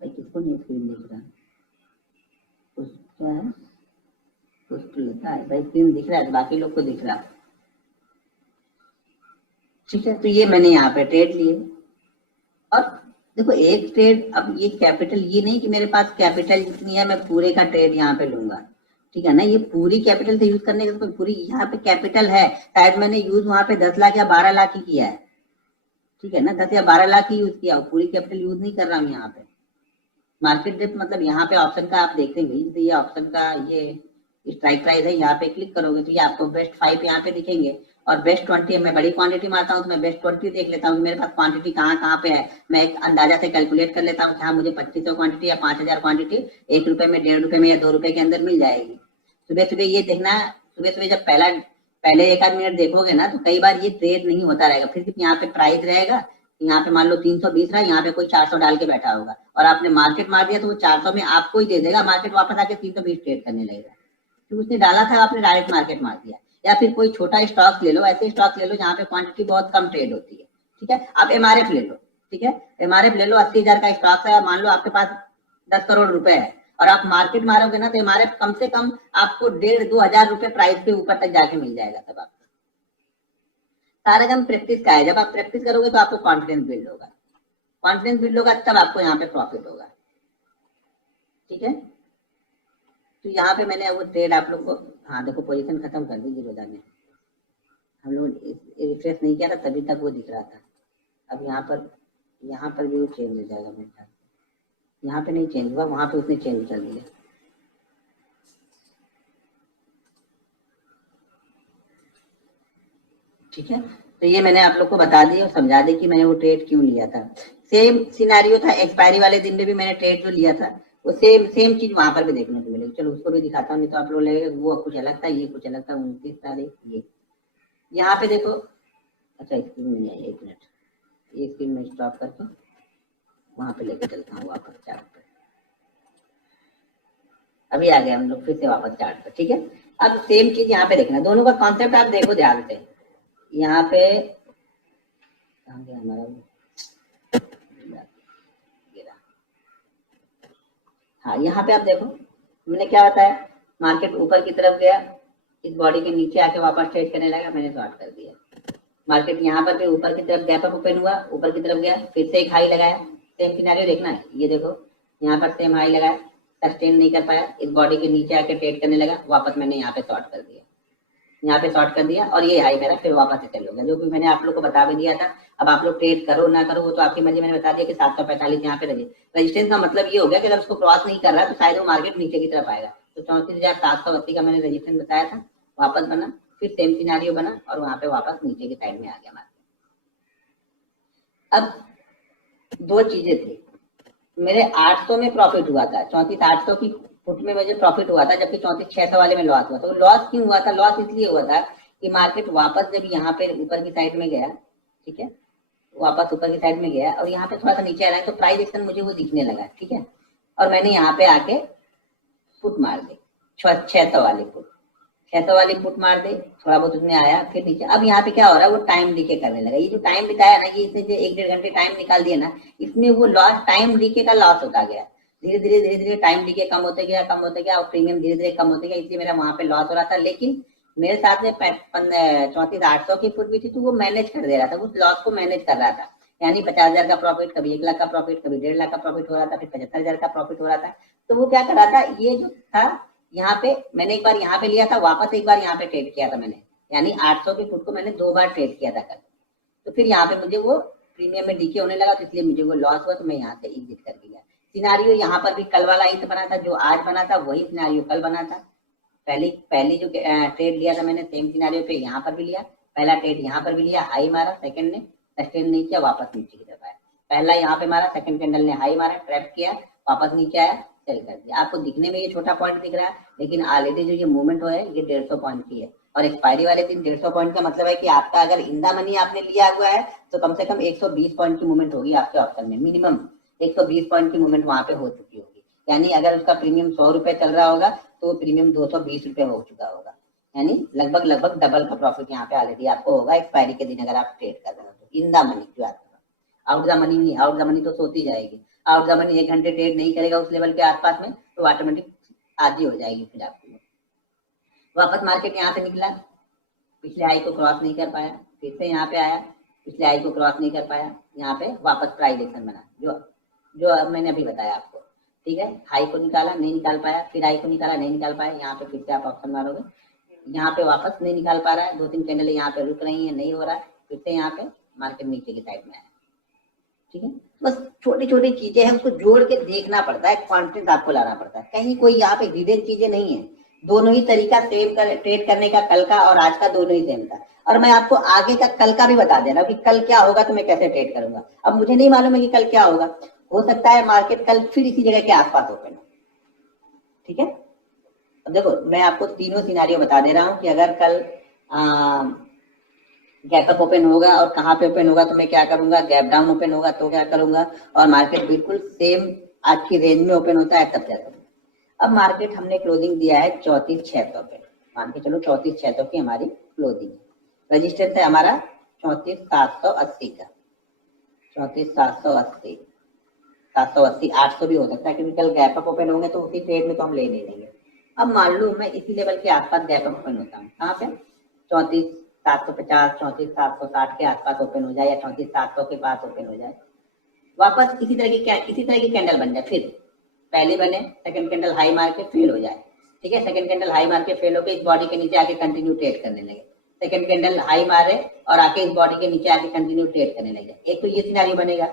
भाई? किसको नहीं स्क्रीन दिख रहा? कुछ क्या है, कुछ तो भाई स्क्रीन दिख रहा है, बाकी लोग को दिख रहा है। ठीक है, तो ये मैंने यहाँ पे ट्रेड लिए। और देखो एक ट्रेड, अब ये कैपिटल, ये नहीं कि मेरे पास कैपिटल जितनी है मैं पूरे का ट्रेड यहाँ पे लूंगा, ठीक है ना। ये पूरी कैपिटल से यूज करने का तो पूरी यहाँ पे कैपिटल है, शायद मैंने यूज वहां पे 10 लाख या 12 लाख ही किया है, ठीक है ना, 10 या 12 लाख ही यूज किया, पूरी कैपिटल यूज नहीं कर रहा हूँ यहाँ पे। मार्केट डेप्थ मतलब यहाँ पे ऑप्शन का आप देखेंगे, तो ये ऑप्शन का ये स्ट्राइक प्राइस है, यहाँ पे क्लिक करोगे तो ये आपको बेस्ट 5 यहाँ पे दिखेंगे, और बेस्ट 20 मैं बड़ी क्वांटिटी मारता हूँ तो मैं बेस्ट 20 देख लेता हूँ मेरे पास क्वांटिटी कहाँ पे है। मैं एक अंदाजा से कैलकुलेट कर लेता हूँ कि हाँ मुझे 2500 क्वांटिटी या 5000 क्वांटिटी 1 रुपए में, 1.5 रुपए में या 2 रुपए के अंदर मिल जाएगी। सुबह सुबह ये देखना, सुबह सुबह जब पहले 1 आध मिनट देखोगे ना तो कई बार ये ट्रेड नहीं होता रहेगा, फिर सिर्फ यहाँ पे प्राइस रहेगा, यहाँ पे मान लो 320 रहा, यहाँ पे कोई 400 डाल के बैठा होगा और आपने मार्केट मार दिया तो वो 400 में आपको ही दे देगा, मार्केट वापस आके 320 ट्रेड करने लगेगा, क्योंकि उसने डाला था, आपने डायरेक्ट मार्केट मार दिया। या फिर कोई छोटा स्टॉक ले लो, ऐसे स्टॉक ले लो जहाँ पे क्वांटिटी बहुत कम ट्रेड होती है, ठीक है। आप एमआरएफ ले लो, ठीक है, एमआरएफ ले लो, 80,000 का स्टॉक है, मान लो आपके पास 10 करोड़ रुपए है और आप मार्केट मारोगे ना तो एमआरएफ कम से कम आपको 1,500-2 हजार रुपए प्राइस के ऊपर तक जाके मिल जाएगा। तब आपको सारा काम प्रैक्टिस का है, जब आप प्रैक्टिस करोगे तो आपको कॉन्फिडेंस बिल्ड होगा, कॉन्फिडेंस बिल्ड होगा तब आपको यहाँ पे प्रॉफिट होगा, ठीक है। तो यहाँ पे मैंने वो ट्रेड आप लोग को, हाँ देखो पोजीशन खत्म कर दी जीरोधा ने, हम लोग रिफ्रेश नहीं किया था तभी तक वो दिख रहा था। अब यहाँ पर भी वो चेंज हो जाएगा मेरे ख्याल, यहाँ पे नहीं चेंज हुआ, वहां पे उसने चेंज कर दिया। ठीक है, तो ये मैंने आप लोग को बता दिया और समझा दी कि मैंने वो ट्रेड क्यों लिया था। सेम सिनेरियो था एक्सपायरी वाले दिन में भी, मैंने ट्रेड जो लिया था वो सेम चीज वहां पर भी देखने को मिलेगी। चलो उसको भी दिखाता हूँ, नहीं तो आप लोग लगेगा वो कुछ अलग था, ये कुछ अलग था। 29 तारीख ये यहाँ पे देखो, अच्छा स्क्रीन नहीं है, 1 मिनट, ये स्क्रीन में स्टॉप करके वहां पे लेके चलता हूँ वापस चार्ट पे। अभी आ गए हम लोग फिर से वापस चार्ट पे, ठीक है। अब सेम चीज यहाँ पे देखना, दोनों का कॉन्सेप्ट आप देखो ध्यान से। यहाँ पे कहाँ गया हमारा, हाँ यहाँ पे आप देखो मैंने क्या बताया, मार्केट ऊपर की तरफ गया, इस बॉडी के नीचे आके वापस ट्रेड करने लगा, मैंने शॉर्ट कर दिया। मार्केट यहाँ पर भी ऊपर की तरफ गैप अप ओपन हुआ, ऊपर की तरफ गया, फिर से एक हाई लगाया, सेम सिनेरियो देखना है, ये देखो यहाँ पर सेम हाई लगाया, सस्टेन नहीं कर पाया, इस बॉडी के नीचे आके ट्रेड करने लगा, वापस मैंने यहाँ पे शॉर्ट कर दिया, यहाँ पे शॉर्ट कर दिया और ये हाई मेरा फिर वापस से चल गया, जो भी मैंने आप लोग को बता भी दिया था। अब आप लोग ट्रेड करो ना करो वो तो आपकी मर्जी, मैंने बता दिया कि 745 यहाँ पे रजिस्टेंस का मतलब ये हो गया कि अगर उसको क्रॉस नहीं कर रहा तो शायद वो मार्केट नीचे की तरफ आएगा। तो 34,780 का मैंने रजिस्टेंस बताया था, वापस बना, फिर सेम सिनेरियो बना और वहां पे वापस नीचे की साइड में आ गया मार्केट। अब दो चीजें थी, मेरे 800 में प्रॉफिट हुआ था, 34,800 की फुट में मुझे प्रॉफिट हुआ था, जबकि 34,600 वाले में लॉस हुआ था। लॉस क्यों हुआ था? लॉस इसलिए हुआ था कि मार्केट वापस जब यहाँ पे ऊपर की साइड में गया, ठीक है, वापस ऊपर की साइड में गया और यहाँ पे थोड़ा सा नीचे आ रहा है, तो प्राइस एक्शन मुझे वो दिखने लगा, ठीक है, और मैंने यहाँ पे आके फुट मार दी 600 वाली फुट, 600 वाली फुट मार दे, थोड़ा बहुत उसमें आया फिर नीचे। अब यहाँ पे क्या हो रहा है, वो टाइम डीके करने लगा। ये जो टाइम दिखाया ना, ये इसने जो 1-1.5 घंटे टाइम निकाल दिया ना, इसमें वो लॉस, टाइम डीके का लॉस होता गया, धीरे धीरे टाइम डीके कम होते गया और प्रीमियम धीरे धीरे कम होते गया, इसलिए मेरा वहां पे लॉस हो रहा था। लेकिन मेरे साथ में 34,800 की फुट भी थी, तो वो मैनेज कर दे रहा था, उस लॉस को मैनेज कर रहा था, यानी 50,000 का प्रॉफिट, कभी 1 लाख का प्रॉफिट, कभी 1.5 लाख का प्रॉफिट हो रहा था, फिर 75,000 का प्रॉफिट हो रहा था। तो वो क्या कर रहा था, ये जो था यहाँ पे मैंने एक बार यहाँ पे लिया था, वापस एक बार यहाँ पे ट्रेड किया था मैंने, यानी 800 की फुट को मैंने 2 बार ट्रेड किया था कल। तो फिर यहाँ पे मुझे वो प्रीमियम में डीके होने लगा, तो इसलिए मुझे वो लॉस हुआ, तो मैं यहाँ से एग्जिट कर दिया। सिनारियो यहाँ पर भी कल वाला ही बना था, जो आज बना था वही सिनारियो कल बना था। पहली जो ट्रेड लिया था मैंने, सेम सिनारियो पे यहाँ पर भी लिया, पहला ट्रेड यहाँ पर भी लिया, हाई मारा, सेकंड ने सस्टेन नहीं किया, वापस नीचे की तरफ आया। पहला यहाँ पे मारा, सेकंड कैंडल ने हाई मारा, ट्रैप किया, वापस नीचे आया, सेल कर दिया। आपको दिखने में ये छोटा पॉइंट दिख रहा है, लेकिन ऑलरेडी जो ये मूवमेंट हो है ये 150 पॉइंट की है, और एक्सपायरी वाले दिन 150 पॉइंट का मतलब है कि आपका अगर इन द मनी आपने लिया हुआ है तो कम से कम 120 पॉइंट की मूवमेंट होगी आपके ऑप्शन में, मिनिमम 120 पॉइंट की मूवमेंट वहां पे हो चुकी होगी। यानी अगर उसका प्रीमियम 100 रुपए चल रहा होगा तो प्रीमियम 220 रुपए हो चुका होगा, यानी लगभग डबल का प्रॉफिट यहाँ पे ऑलरेडी आपको होगा एक्सपायरी के दिन, अगर आप ट्रेड कर रहे हो तो। इन द मनी जो आपका, आउट द मनी नहीं, आउट द मनी तो सोती जाएगी, आउट द मनी 1 घंटे ट्रेड नहीं करेगा उस लेवल के आसपास में, तो ऑटोमेटिक आधी हो जाएगी फिर आपकी, वापस मार्केट यहाँ से निकला, पिछले हाई को क्रॉस नहीं कर पाया, फिर से यहाँ पे आया, पिछले हाई को क्रॉस नहीं कर पाया, यहाँ पे वापस प्राइस एक्शन बना, जो जो मैंने अभी बताया आपको, ठीक है। हाई को निकाला, नहीं निकाल पाया, फिर हाई को निकाला, नहीं निकाल पाया, यहाँ पे फिर से आप ऑप्शन मारोगे, यहाँ पे वापस नहीं निकाल पा रहा है, 2-3 कैंडल यहाँ पे रुक रही है, नहीं हो रहा है, फिर से यहाँ पे मार्केट नीचे की साइड में आया, ठीक है। बस छोटी छोटी चीजें हैं, उसको जोड़ के देखना पड़ता है, कॉन्फिडेंस आपको लाना पड़ता है, कहीं कोई यहाँ पे हिडन चीजें नहीं है। दोनों ही तरीका सेम ट्रेड करने का, कल का और आज का दोनों ही सेम था। और मैं आपको आगे का कल का भी बता दे रहा हूँ कि कल क्या होगा तो मैं कैसे ट्रेड करूंगा। अब मुझे नहीं मालूम है कि कल क्या होगा, हो सकता है मार्केट कल फिर इसी जगह के आसपास ओपन हो, ठीक है। अब देखो मैं आपको तीनों सिनारियो बता दे रहा हूँ कि अगर कल गैप अप ओपन होगा और कहाँ पे ओपन होगा तो मैं क्या करूंगा, गैप डाउन ओपन होगा तो क्या करूंगा, और मार्केट बिल्कुल सेम आज की रेंज में ओपन होता है तब क्या करूंगा। अब मार्केट हमने क्लोजिंग दिया है 34,600 पे, मान के चलो 34,600 की हमारी क्लोजिंग, रजिस्टेंस है हमारा 34,780 का, 34,780, 780, 800 भी हो सकता है क्योंकि कल गैप अप ओपन होंगे तो उसी ट्रेड में तो हम ले नहीं लेंगे। अब मान लो मैं इसी लेवल के आसपास गैप अप ओपन होता हूँ, कहाँ पे 34,750, 34,760 के आसपास ओपन हो जाए या 34,700 के पास ओपन हो जाए, वापस इसी तरह की कैंडल बन जाए, फिर पहले बने, सेकंड कैंडल हाई मार के फेल हो जाए, ठीक है। सेकंड कैंडल हाई मार के फेल होकर इस बॉडी के नीचे आके कंटिन्यू ट्रेड करने लगे, सेकंड कैंडल हाई मारे और आके इस बॉडी के नीचे आके कंटिन्यू ट्रेड करने लगे, एक तो ये सिनारियो बनेगा।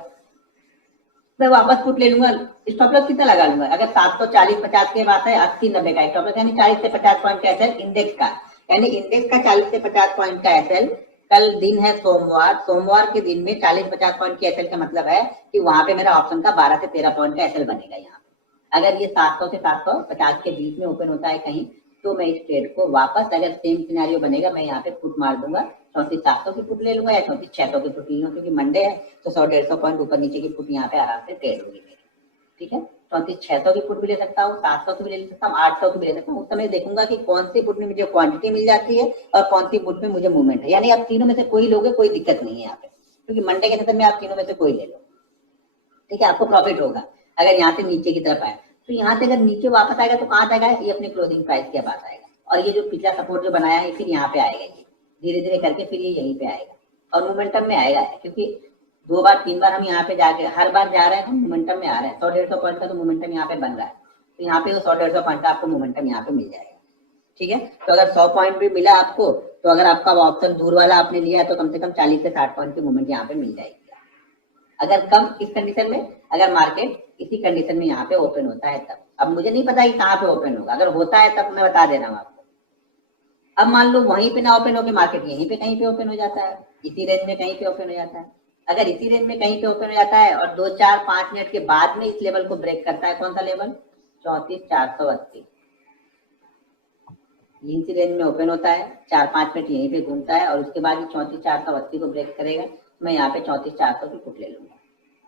मैं वापस पुट ले लूंगा, स्टॉप लॉस कितना लगा लूंगा, अगर 740-50 के पास है 80-90 का स्टॉप लॉस, यानी 40 से 50 पॉइंट का एसएल इंडेक्स का, यानी इंडेक्स का 40 से 50 पॉइंट का एसएल। कल दिन है सोमवार, सोमवार के दिन में 40-50 पॉइंट की एसएल का मतलब है कि वहां पे मेरा ऑप्शन का 12 से 13 पॉइंट का एसएल बनेगा। यहाँ पे अगर ये 700 से 750 के बीच में ओपन होता है कहीं, तो मैं इस ट्रेड को वापस, अगर सेम सिनेरियो बनेगा, मैं यहाँ पे पुट मार दूंगा, 34,700 की पुट ले लूंगा या 34,600 की पुट ले लूंगा, क्योंकि मंडे है तो 100-150 पॉइंट ऊपर नीचे की पुट यहाँ पे आराम से ट्रेड होगी मेरी, ठीक है। 34,600 की पुट भी ले सकता हूँ, 700 की भी ले सकता हूँ, 800 की भी ले सकता हूँ। उस समय देखूंगा कि कौन सी पुट में मुझे क्वांटिटी मिल जाती है और कौन सी पुट में मुझे मूवमेंट है, यानी आप तीनों में से कोई लोगे, कोई दिक्कत नहीं है यहाँ पे, क्योंकि मंडे के सेशन में आप तीनों में से कोई ले लो, ठीक है, आपको प्रॉफिट होगा। अगर यहाँ से नीचे की तरफ आए तो यहाँ से अगर नीचे वापस आएगा तो कहाँ आएगा, ये अपने क्लोजिंग प्राइस के पास आएगा, और ये जो पिछला सपोर्ट जो बनाया है फिर यहाँ पे आएगा, ये धीरे धीरे करके फिर ये यहीं पे आएगा और मोमेंटम में आएगा, क्योंकि 2 बार 3 बार हम यहाँ पे जाके हर बार जा रहे हैं, हम मोमेंटम में आ रहे हैं। 100-150 पॉइंट का तो मोमेंटम यहाँ पे बन रहा है, तो यहाँ पे 100-150 पॉइंट का आपको मोमेंटम यहाँ पे मिल जाएगा, ठीक है। तो अगर 100 पॉइंट भी मिला आपको, तो अगर आपका ऑप्शन दूर वाला आपने लिया है तो कम से कम 40 से 60 पॉइंट की मूवमेंट यहाँ पे मिल जाएगी। अगर कम इस कंडीशन में, अगर मार्केट इसी कंडीशन में यहाँ पे ओपन होता है तब, अब मुझे नहीं पता कि कहाँ पे ओपन होगा, अगर होता है तब मैं बता दे रहा हूँ आपको। अब मान लो वहीं पे ना ओपन होके मार्केट यहीं पे कहीं पे ओपन हो जाता है, इसी रेंज में कहीं पे ओपन हो जाता है, अगर इसी रेंज में कहीं पे ओपन हो जाता है और 2-4-5 मिनट के बाद में इस लेवल को ब्रेक करता है, कौन सा लेवल, 34,480, इसी रेंज में ओपन होता है, 4-5 मिनट यहीं पे घूमता है और उसके बाद 34,480 को ब्रेक करेगा, मैं यहाँ पे 34,400 की पुट ले लूंगा।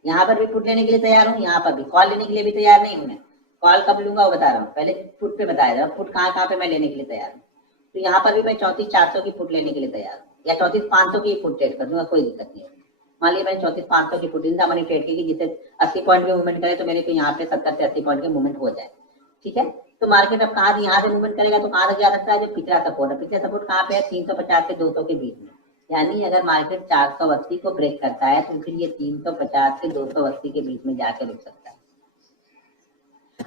यहाँ पर भी पुट लेने के लिए तैयार हूँ, यहाँ पर भी कॉल लेने के लिए भी तैयार नहीं हूँ मैं। कॉल कब लूंगा वो बता रहा हूँ, पहले पुट पे बताया था, पुट कहाँ पे मैं लेने के लिए तैयार हूँ। तो यहाँ पर भी मैं 34,400 की पुट लेने के लिए तैयार हूँ, या 34,500 की पुट ट्रेड कर दूंगा, कोई दिक्कत नहीं है। मान लीजिए मैंने 34,500 की पुट मनी ट्रेड की, जिससे 80 पॉइंट भी मूवमेंट करे तो मेरे को यहाँ पे 70 से 80 पॉइंट के मूवमेंट हो जाए, ठीक है। तो मार्केट अब कहाँ से, यहाँ से मूवमेंट करेगा तो कहाँ तक जा सकता है, जो पिछला सपोर्ट है, पिछला सपोर्ट कहाँ पे है, 350 से 200 के बीच में, यानी अगर मार्केट 480 को ब्रेक करता है तो फिर ये 350 से 280 के बीच में जाके रुक सकता है।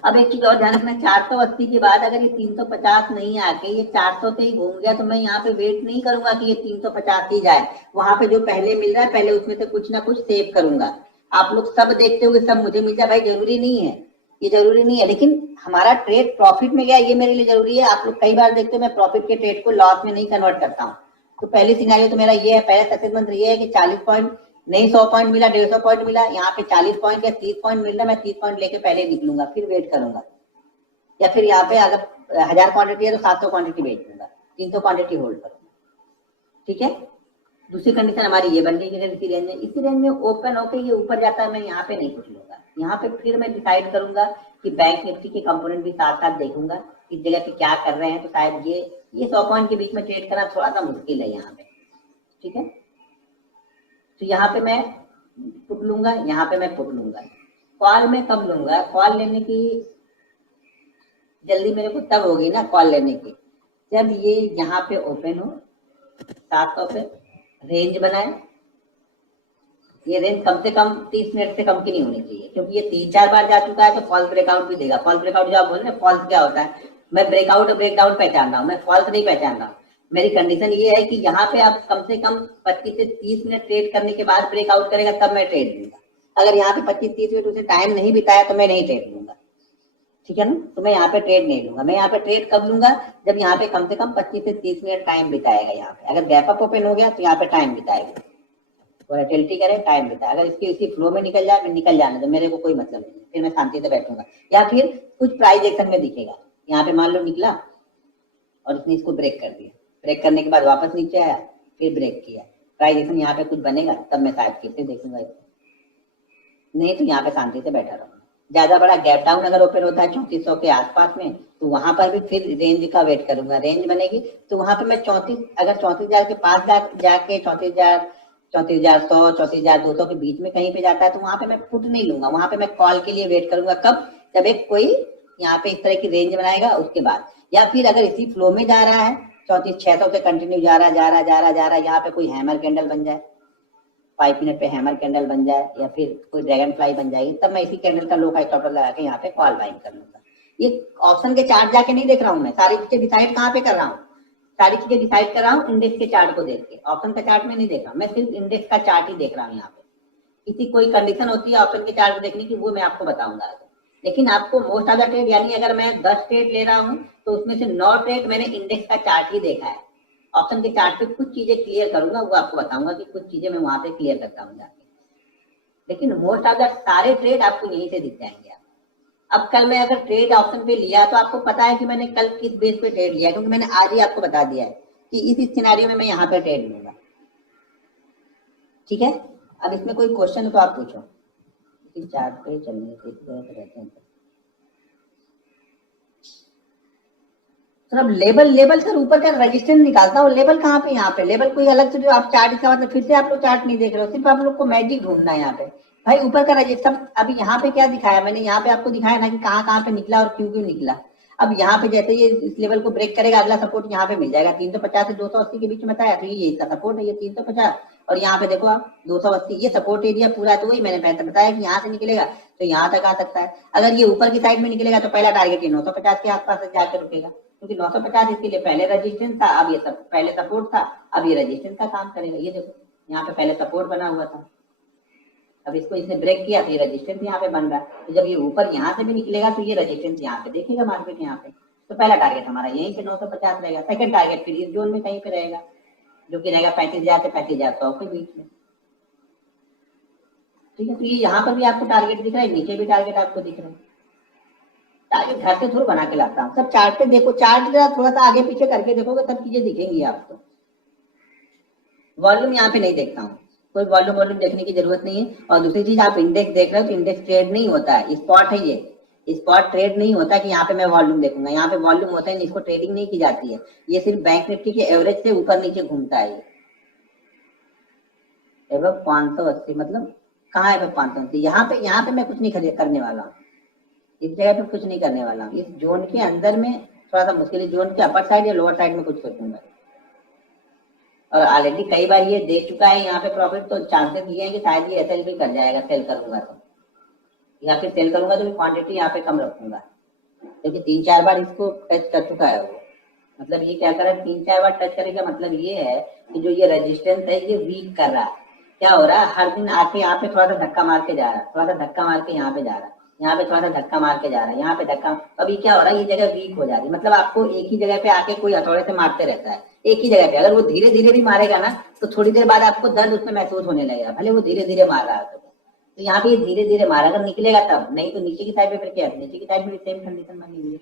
अब एक चीज और ध्यान रखना, 480 के बाद अगर ये 350 नहीं आके ये 400 से ही घूम गया तो मैं यहाँ पे वेट नहीं करूंगा कि ये 350 ही जाए, वहां पे जो पहले मिल रहा है पहले उसमें से कुछ ना कुछ सेव करूंगा। आप लोग सब देखते हुए सब मुझे मिल जाए, भाई जरूरी नहीं है, ये जरूरी नहीं है, लेकिन हमारा ट्रेड प्रॉफिट में गया ये मेरे लिए जरूरी है। आप लोग कई बार देखते हो मैं प्रॉफिट के ट्रेड को लॉस में नहीं कन्वर्ट करता हूँ। तो पहली सिनेरियो तो मेरा ये है, पहला सक्सेस मंत्र ये है कि 40 पॉइंट नहीं, 100 पॉइंट मिला, 150 पॉइंट मिला, यहाँ पे 40 पॉइंट या 30 पॉइंट मिल रहा है, मैं 30 पॉइंट लेके पहले निकलूंगा, फिर वेट करूंगा, या फिर यहाँ पे अगर 1000 क्वांटिटी है तो 700 क्वांटिटी बेच दूंगा, 300 क्वांटिटी होल्ड करूंगा, ठीक है। दूसरी कंडीशन हमारी ये बन गई कि अगर इसी रेंज में ओपन होकर ये ऊपर जाता है, मैं यहाँ पे नहीं कुछ लूंगा, यहाँ पे फिर मैं डिसाइड करूंगा कि बैंक निफ्टी के कंपोनेंट भी साथ साथ देखूंगा इस जगह पे क्या कर रहे हैं, तो शायद ये 100 पॉइंट के बीच में ट्रेड करना थोड़ा सा मुश्किल है यहाँ पे, ठीक है। तो यहाँ पे मैं पुट लूंगा, यहाँ पे मैं पुट लूंगा। कॉल में कब लूंगा, कॉल लेने की जल्दी मेरे को तब होगी ना कॉल लेने की, जब ये यहाँ पे ओपन हो 700 पे, रेंज बनाए, ये रेंज कम से कम 30 मिनट से कम की नहीं होनी चाहिए, क्योंकि ये 3-4 बार जा चुका है तो फॉल्स ब्रेकआउट भी देगा। फॉल्स ब्रेकआउट जो आप बोल रहे हैं, फॉल्स क्या होता है, मैं ब्रेकआउट ब्रेकडाउन पहचान रहा हूँ, मैं फॉल्स नहीं पहचान रहा हूँ। मेरी कंडीशन ये है कि यहाँ पे आप कम से कम 25 से 30 मिनट ट्रेड करने के बाद ब्रेकआउट करेगा तब मैं ट्रेड लूंगा। अगर यहाँ पे 25-30 मिनट उसे टाइम नहीं बिताया तो मैं नहीं ट्रेड लूंगा, ठीक है ना। तो मैं यहाँ पे ट्रेड नहीं लूंगा। मैं यहाँ पे ट्रेड कब लूंगा, जब यहाँ पे कम से कम 25 से 30 मिनट टाइम बिताएगा। यहाँ पे अगर गैप अप ओपन हो गया तो यहाँ पे टाइम बिताएगा, वोलेटिलिटी करे, टाइम बिताए। अगर इसके इसी फ्लो में निकल जाए, निकल जाने तो मेरे को कोई मतलब नहीं, फिर मैं शांति से बैठूंगा। या फिर कुछ प्राइस एक्शन में दिखेगा, यहाँ पे मान लो निकला और उसने इसको ब्रेक कर दिया, ब्रेक करने के बाद वापस नीचे आया, फिर ब्रेक किया, प्राइस एक्शन यहाँ पे कुछ बनेगा तब मैं शायद फिर से देखूंगा, नहीं तो यहाँ पे शांति से बैठा रहूंगा। ज्यादा बड़ा गैप डाउन अगर ओपन होता है 3400 के आसपास में, तो वहां पर भी फिर रेंज का वेट करूंगा। रेंज बनेगी तो वहां पे मैं 34, अगर 34,000 के पास जाके 34,100 34,200 के बीच में कहीं पे जाता है तो वहां पे मैं पुट नहीं लूंगा, वहां पे मैं कॉल के लिए वेट करूंगा। कब, जब एक कोई यहाँ पे इस तरह की रेंज बनाएगा उसके बाद। या फिर अगर इसी फ्लो में जा रहा है 34,600 से कंटिन्यू जा रहा, यहाँ पे कोई हैमर कैंडल बन जाए, 5 मिनट पे हैमर कैंडल बन जाए, या फिर कोई ड्रैगन फ्लाई बन जाएगी, तब मैं इसी कैंडल का लो हाई स्टॉप लॉस लगा के यहाँ पे कॉल बाइंग कर लूंगा। ये ऑप्शन के चार्ट जाके नहीं देख रहा हूँ मैं, सारी चीजें डिसाइड कहाँ पे कर रहा हूँ, सारी चीजें डिसाइड कर रहा हूँ इंडेक्स के चार्ट को देख के। ऑप्शन का चार्ट में नहीं देख रहा हूँ, मैं सिर्फ इंडेक्स का चार्ट ही देख रहा हूँ। यहाँ पे किसी कोई कंडीशन होती है ऑप्शन के चार्ट को देखने की, वो मैं आपको बताऊंगा। लेकिन आपको मोस्ट ऑफ द ट्रेड, यानी अगर मैं 10 ट्रेड ले रहा हूँ तो उसमें से 9 ट्रेड मैंने इंडेक्स का चार्ट ही देखा है। ऑप्शन के चार्ट पे कुछ चीजें क्लियर करूंगा, वो आपको बताऊंगा कि कुछ चीजें मैं वहां पे क्लियर करता हूँ जाके। लेकिन मोस्ट ऑफ द सारे ट्रेड आपको यहीं से दिख जाएंगे। अब कल मैं अगर ट्रेड ऑप्शन पे लिया तो आपको पता है कि मैंने कल किस बेस पे ट्रेड लिया, क्योंकि मैंने आज ही आपको बता दिया है कि इस सिनेरियो में मैं यहाँ पे ट्रेड लूंगा, ठीक है। अब इसमें कोई क्वेश्चन हो तो आप पूछो, इस चार्ट पे चलने के रहते हैं। सर अब लेबल सर ऊपर का रजिस्टेंस निकालता हूँ, लेबल कहाँ पे, यहाँ पे लेबल कोई अलग से जो आप चार्ट, इसका मतलब फिर से आप लोग चार्ट नहीं देख रहे हो, सिर्फ आप लोग को मैजिक ढूंढना है यहाँ पे। भाई ऊपर का रजिस्टर, अभी यहाँ पे क्या दिखाया मैंने, यहाँ पे आपको दिखाया ना कि कहाँ पे निकला और क्यों निकला। अब यहाँ पे जैसे ये इस लेवल को ब्रेक करेगा, अगला सपोर्ट यहाँ पे मिल जाएगा 350 से 280 के बीच में बताया, तो ये इसका सपोर्ट है, ये 350। और यहाँ पे देखो आप 280, ये सपोर्ट एरिया पूरा, तो वही मैंने पहले बताया कि यहाँ से निकलेगा तो यहाँ तक आ सकता है। अगर ये ऊपर की साइड में निकलेगा तो पहला टारगेट ये 950 के आसपास जाकर रुकेगा, क्योंकि 950 इसके लिए पहले रजिस्टेंस था, अब ये पहले सपोर्ट था, अब ये रजिस्टेंस का काम करेगा। ये देखो यहाँ पे पहले सपोर्ट बना हुआ था, अब इसको इसने ब्रेक किया तो ये रजिस्टेंस यहाँ पे बन रहा है। तो जब ये ऊपर यहाँ से भी निकलेगा तो ये रजिस्टेंस यहाँ पे देखेगा मार्केट यहाँ पे। तो पहला टारगेट हमारा यहीं पे 950 रहेगा। सेकंड टारगेट फिर इस जोन में कहीं पे रहेगा, जो कि रहेगा 35,000 से 35,100 के बीच में, ठीक है। तो ये यहाँ पर भी आपको टारगेट दिख रहा है, नीचे भी टारगेट आपको दिख रहा है। टारगेट घर से थोड़ा बना के लाता हूँ, सब चार्ट पे देखो, चार्ट थोड़ा सा आगे पीछे करके देखोगे तब चीजें दिखेंगी आपको। वॉल्यूम यहाँ पे नहीं देखता हूँ, कोई वॉल्यूम देखने की जरूरत नहीं है। और दूसरी चीज, आप इंडेक्स देख रहे हो तो इंडेक्स ट्रेड नहीं होता है, स्पॉट है ये, स्पॉट ट्रेड नहीं होता कि यहाँ पे मैं वॉल्यूम देखूंगा। यहाँ पे वॉल्यूम होता है, इसको ट्रेडिंग नहीं की जाती है, ये सिर्फ बैंक निफ्टी के एवरेज से ऊपर नीचे घूमता है। ये 580 मतलब कहाँ है 580, यहाँ पे मैं कुछ नहीं करने वाला हूँ, इस जगह पे कुछ नहीं करने वाला हूँ। इस जोन के अंदर में थोड़ा सा मुश्किल है, जोन के अपर साइड या लोअर साइड में कुछ सोचूंगा। और ऑलरेडी कई बार ये दे चुका है यहाँ पे प्रॉफिट, तो चांसेस ये है कि शायद ये एसएल भी कर जाएगा, सेल करूंगा तो, या फिर सेल करूंगा तो क्वांटिटी यहाँ पे कम रखूंगा, क्योंकि 3-4 बार इसको टच कर चुका है वो। मतलब ये क्या कर रहा है, 3-4 बार टच करेगा, मतलब ये है कि जो ये रेजिस्टेंस है ये वीक कर रहा है। क्या हो रहा है, हर दिन आके यहाँ पे थोड़ा सा धक्का मार के जा रहा है, थोड़ा सा धक्का मार के यहाँ पे जा रहा है, यहाँ पे थोड़ा सा धक्का मार के जा रहा है, यहाँ पे धक्का। अभी क्या हो रहा है, ये जगह वीक हो जा रही है। मतलब आपको एक ही जगह पे आके कोई हथौड़े से मारते रहता है, एक ही जगह पे। अगर वो धीरे धीरे भी मारेगा ना तो थोड़ी देर बाद आपको दर्द उसमें महसूस होने लगेगा, भले वो धीरे धीरे मार रहा है। तो यहाँ पे धीरे धीरे मारा, अगर निकलेगा तब, नहीं तो नीचे की साइड पे फिर क्या, नीचे की साइड में भी सेम कंडीशन बनी हुई है।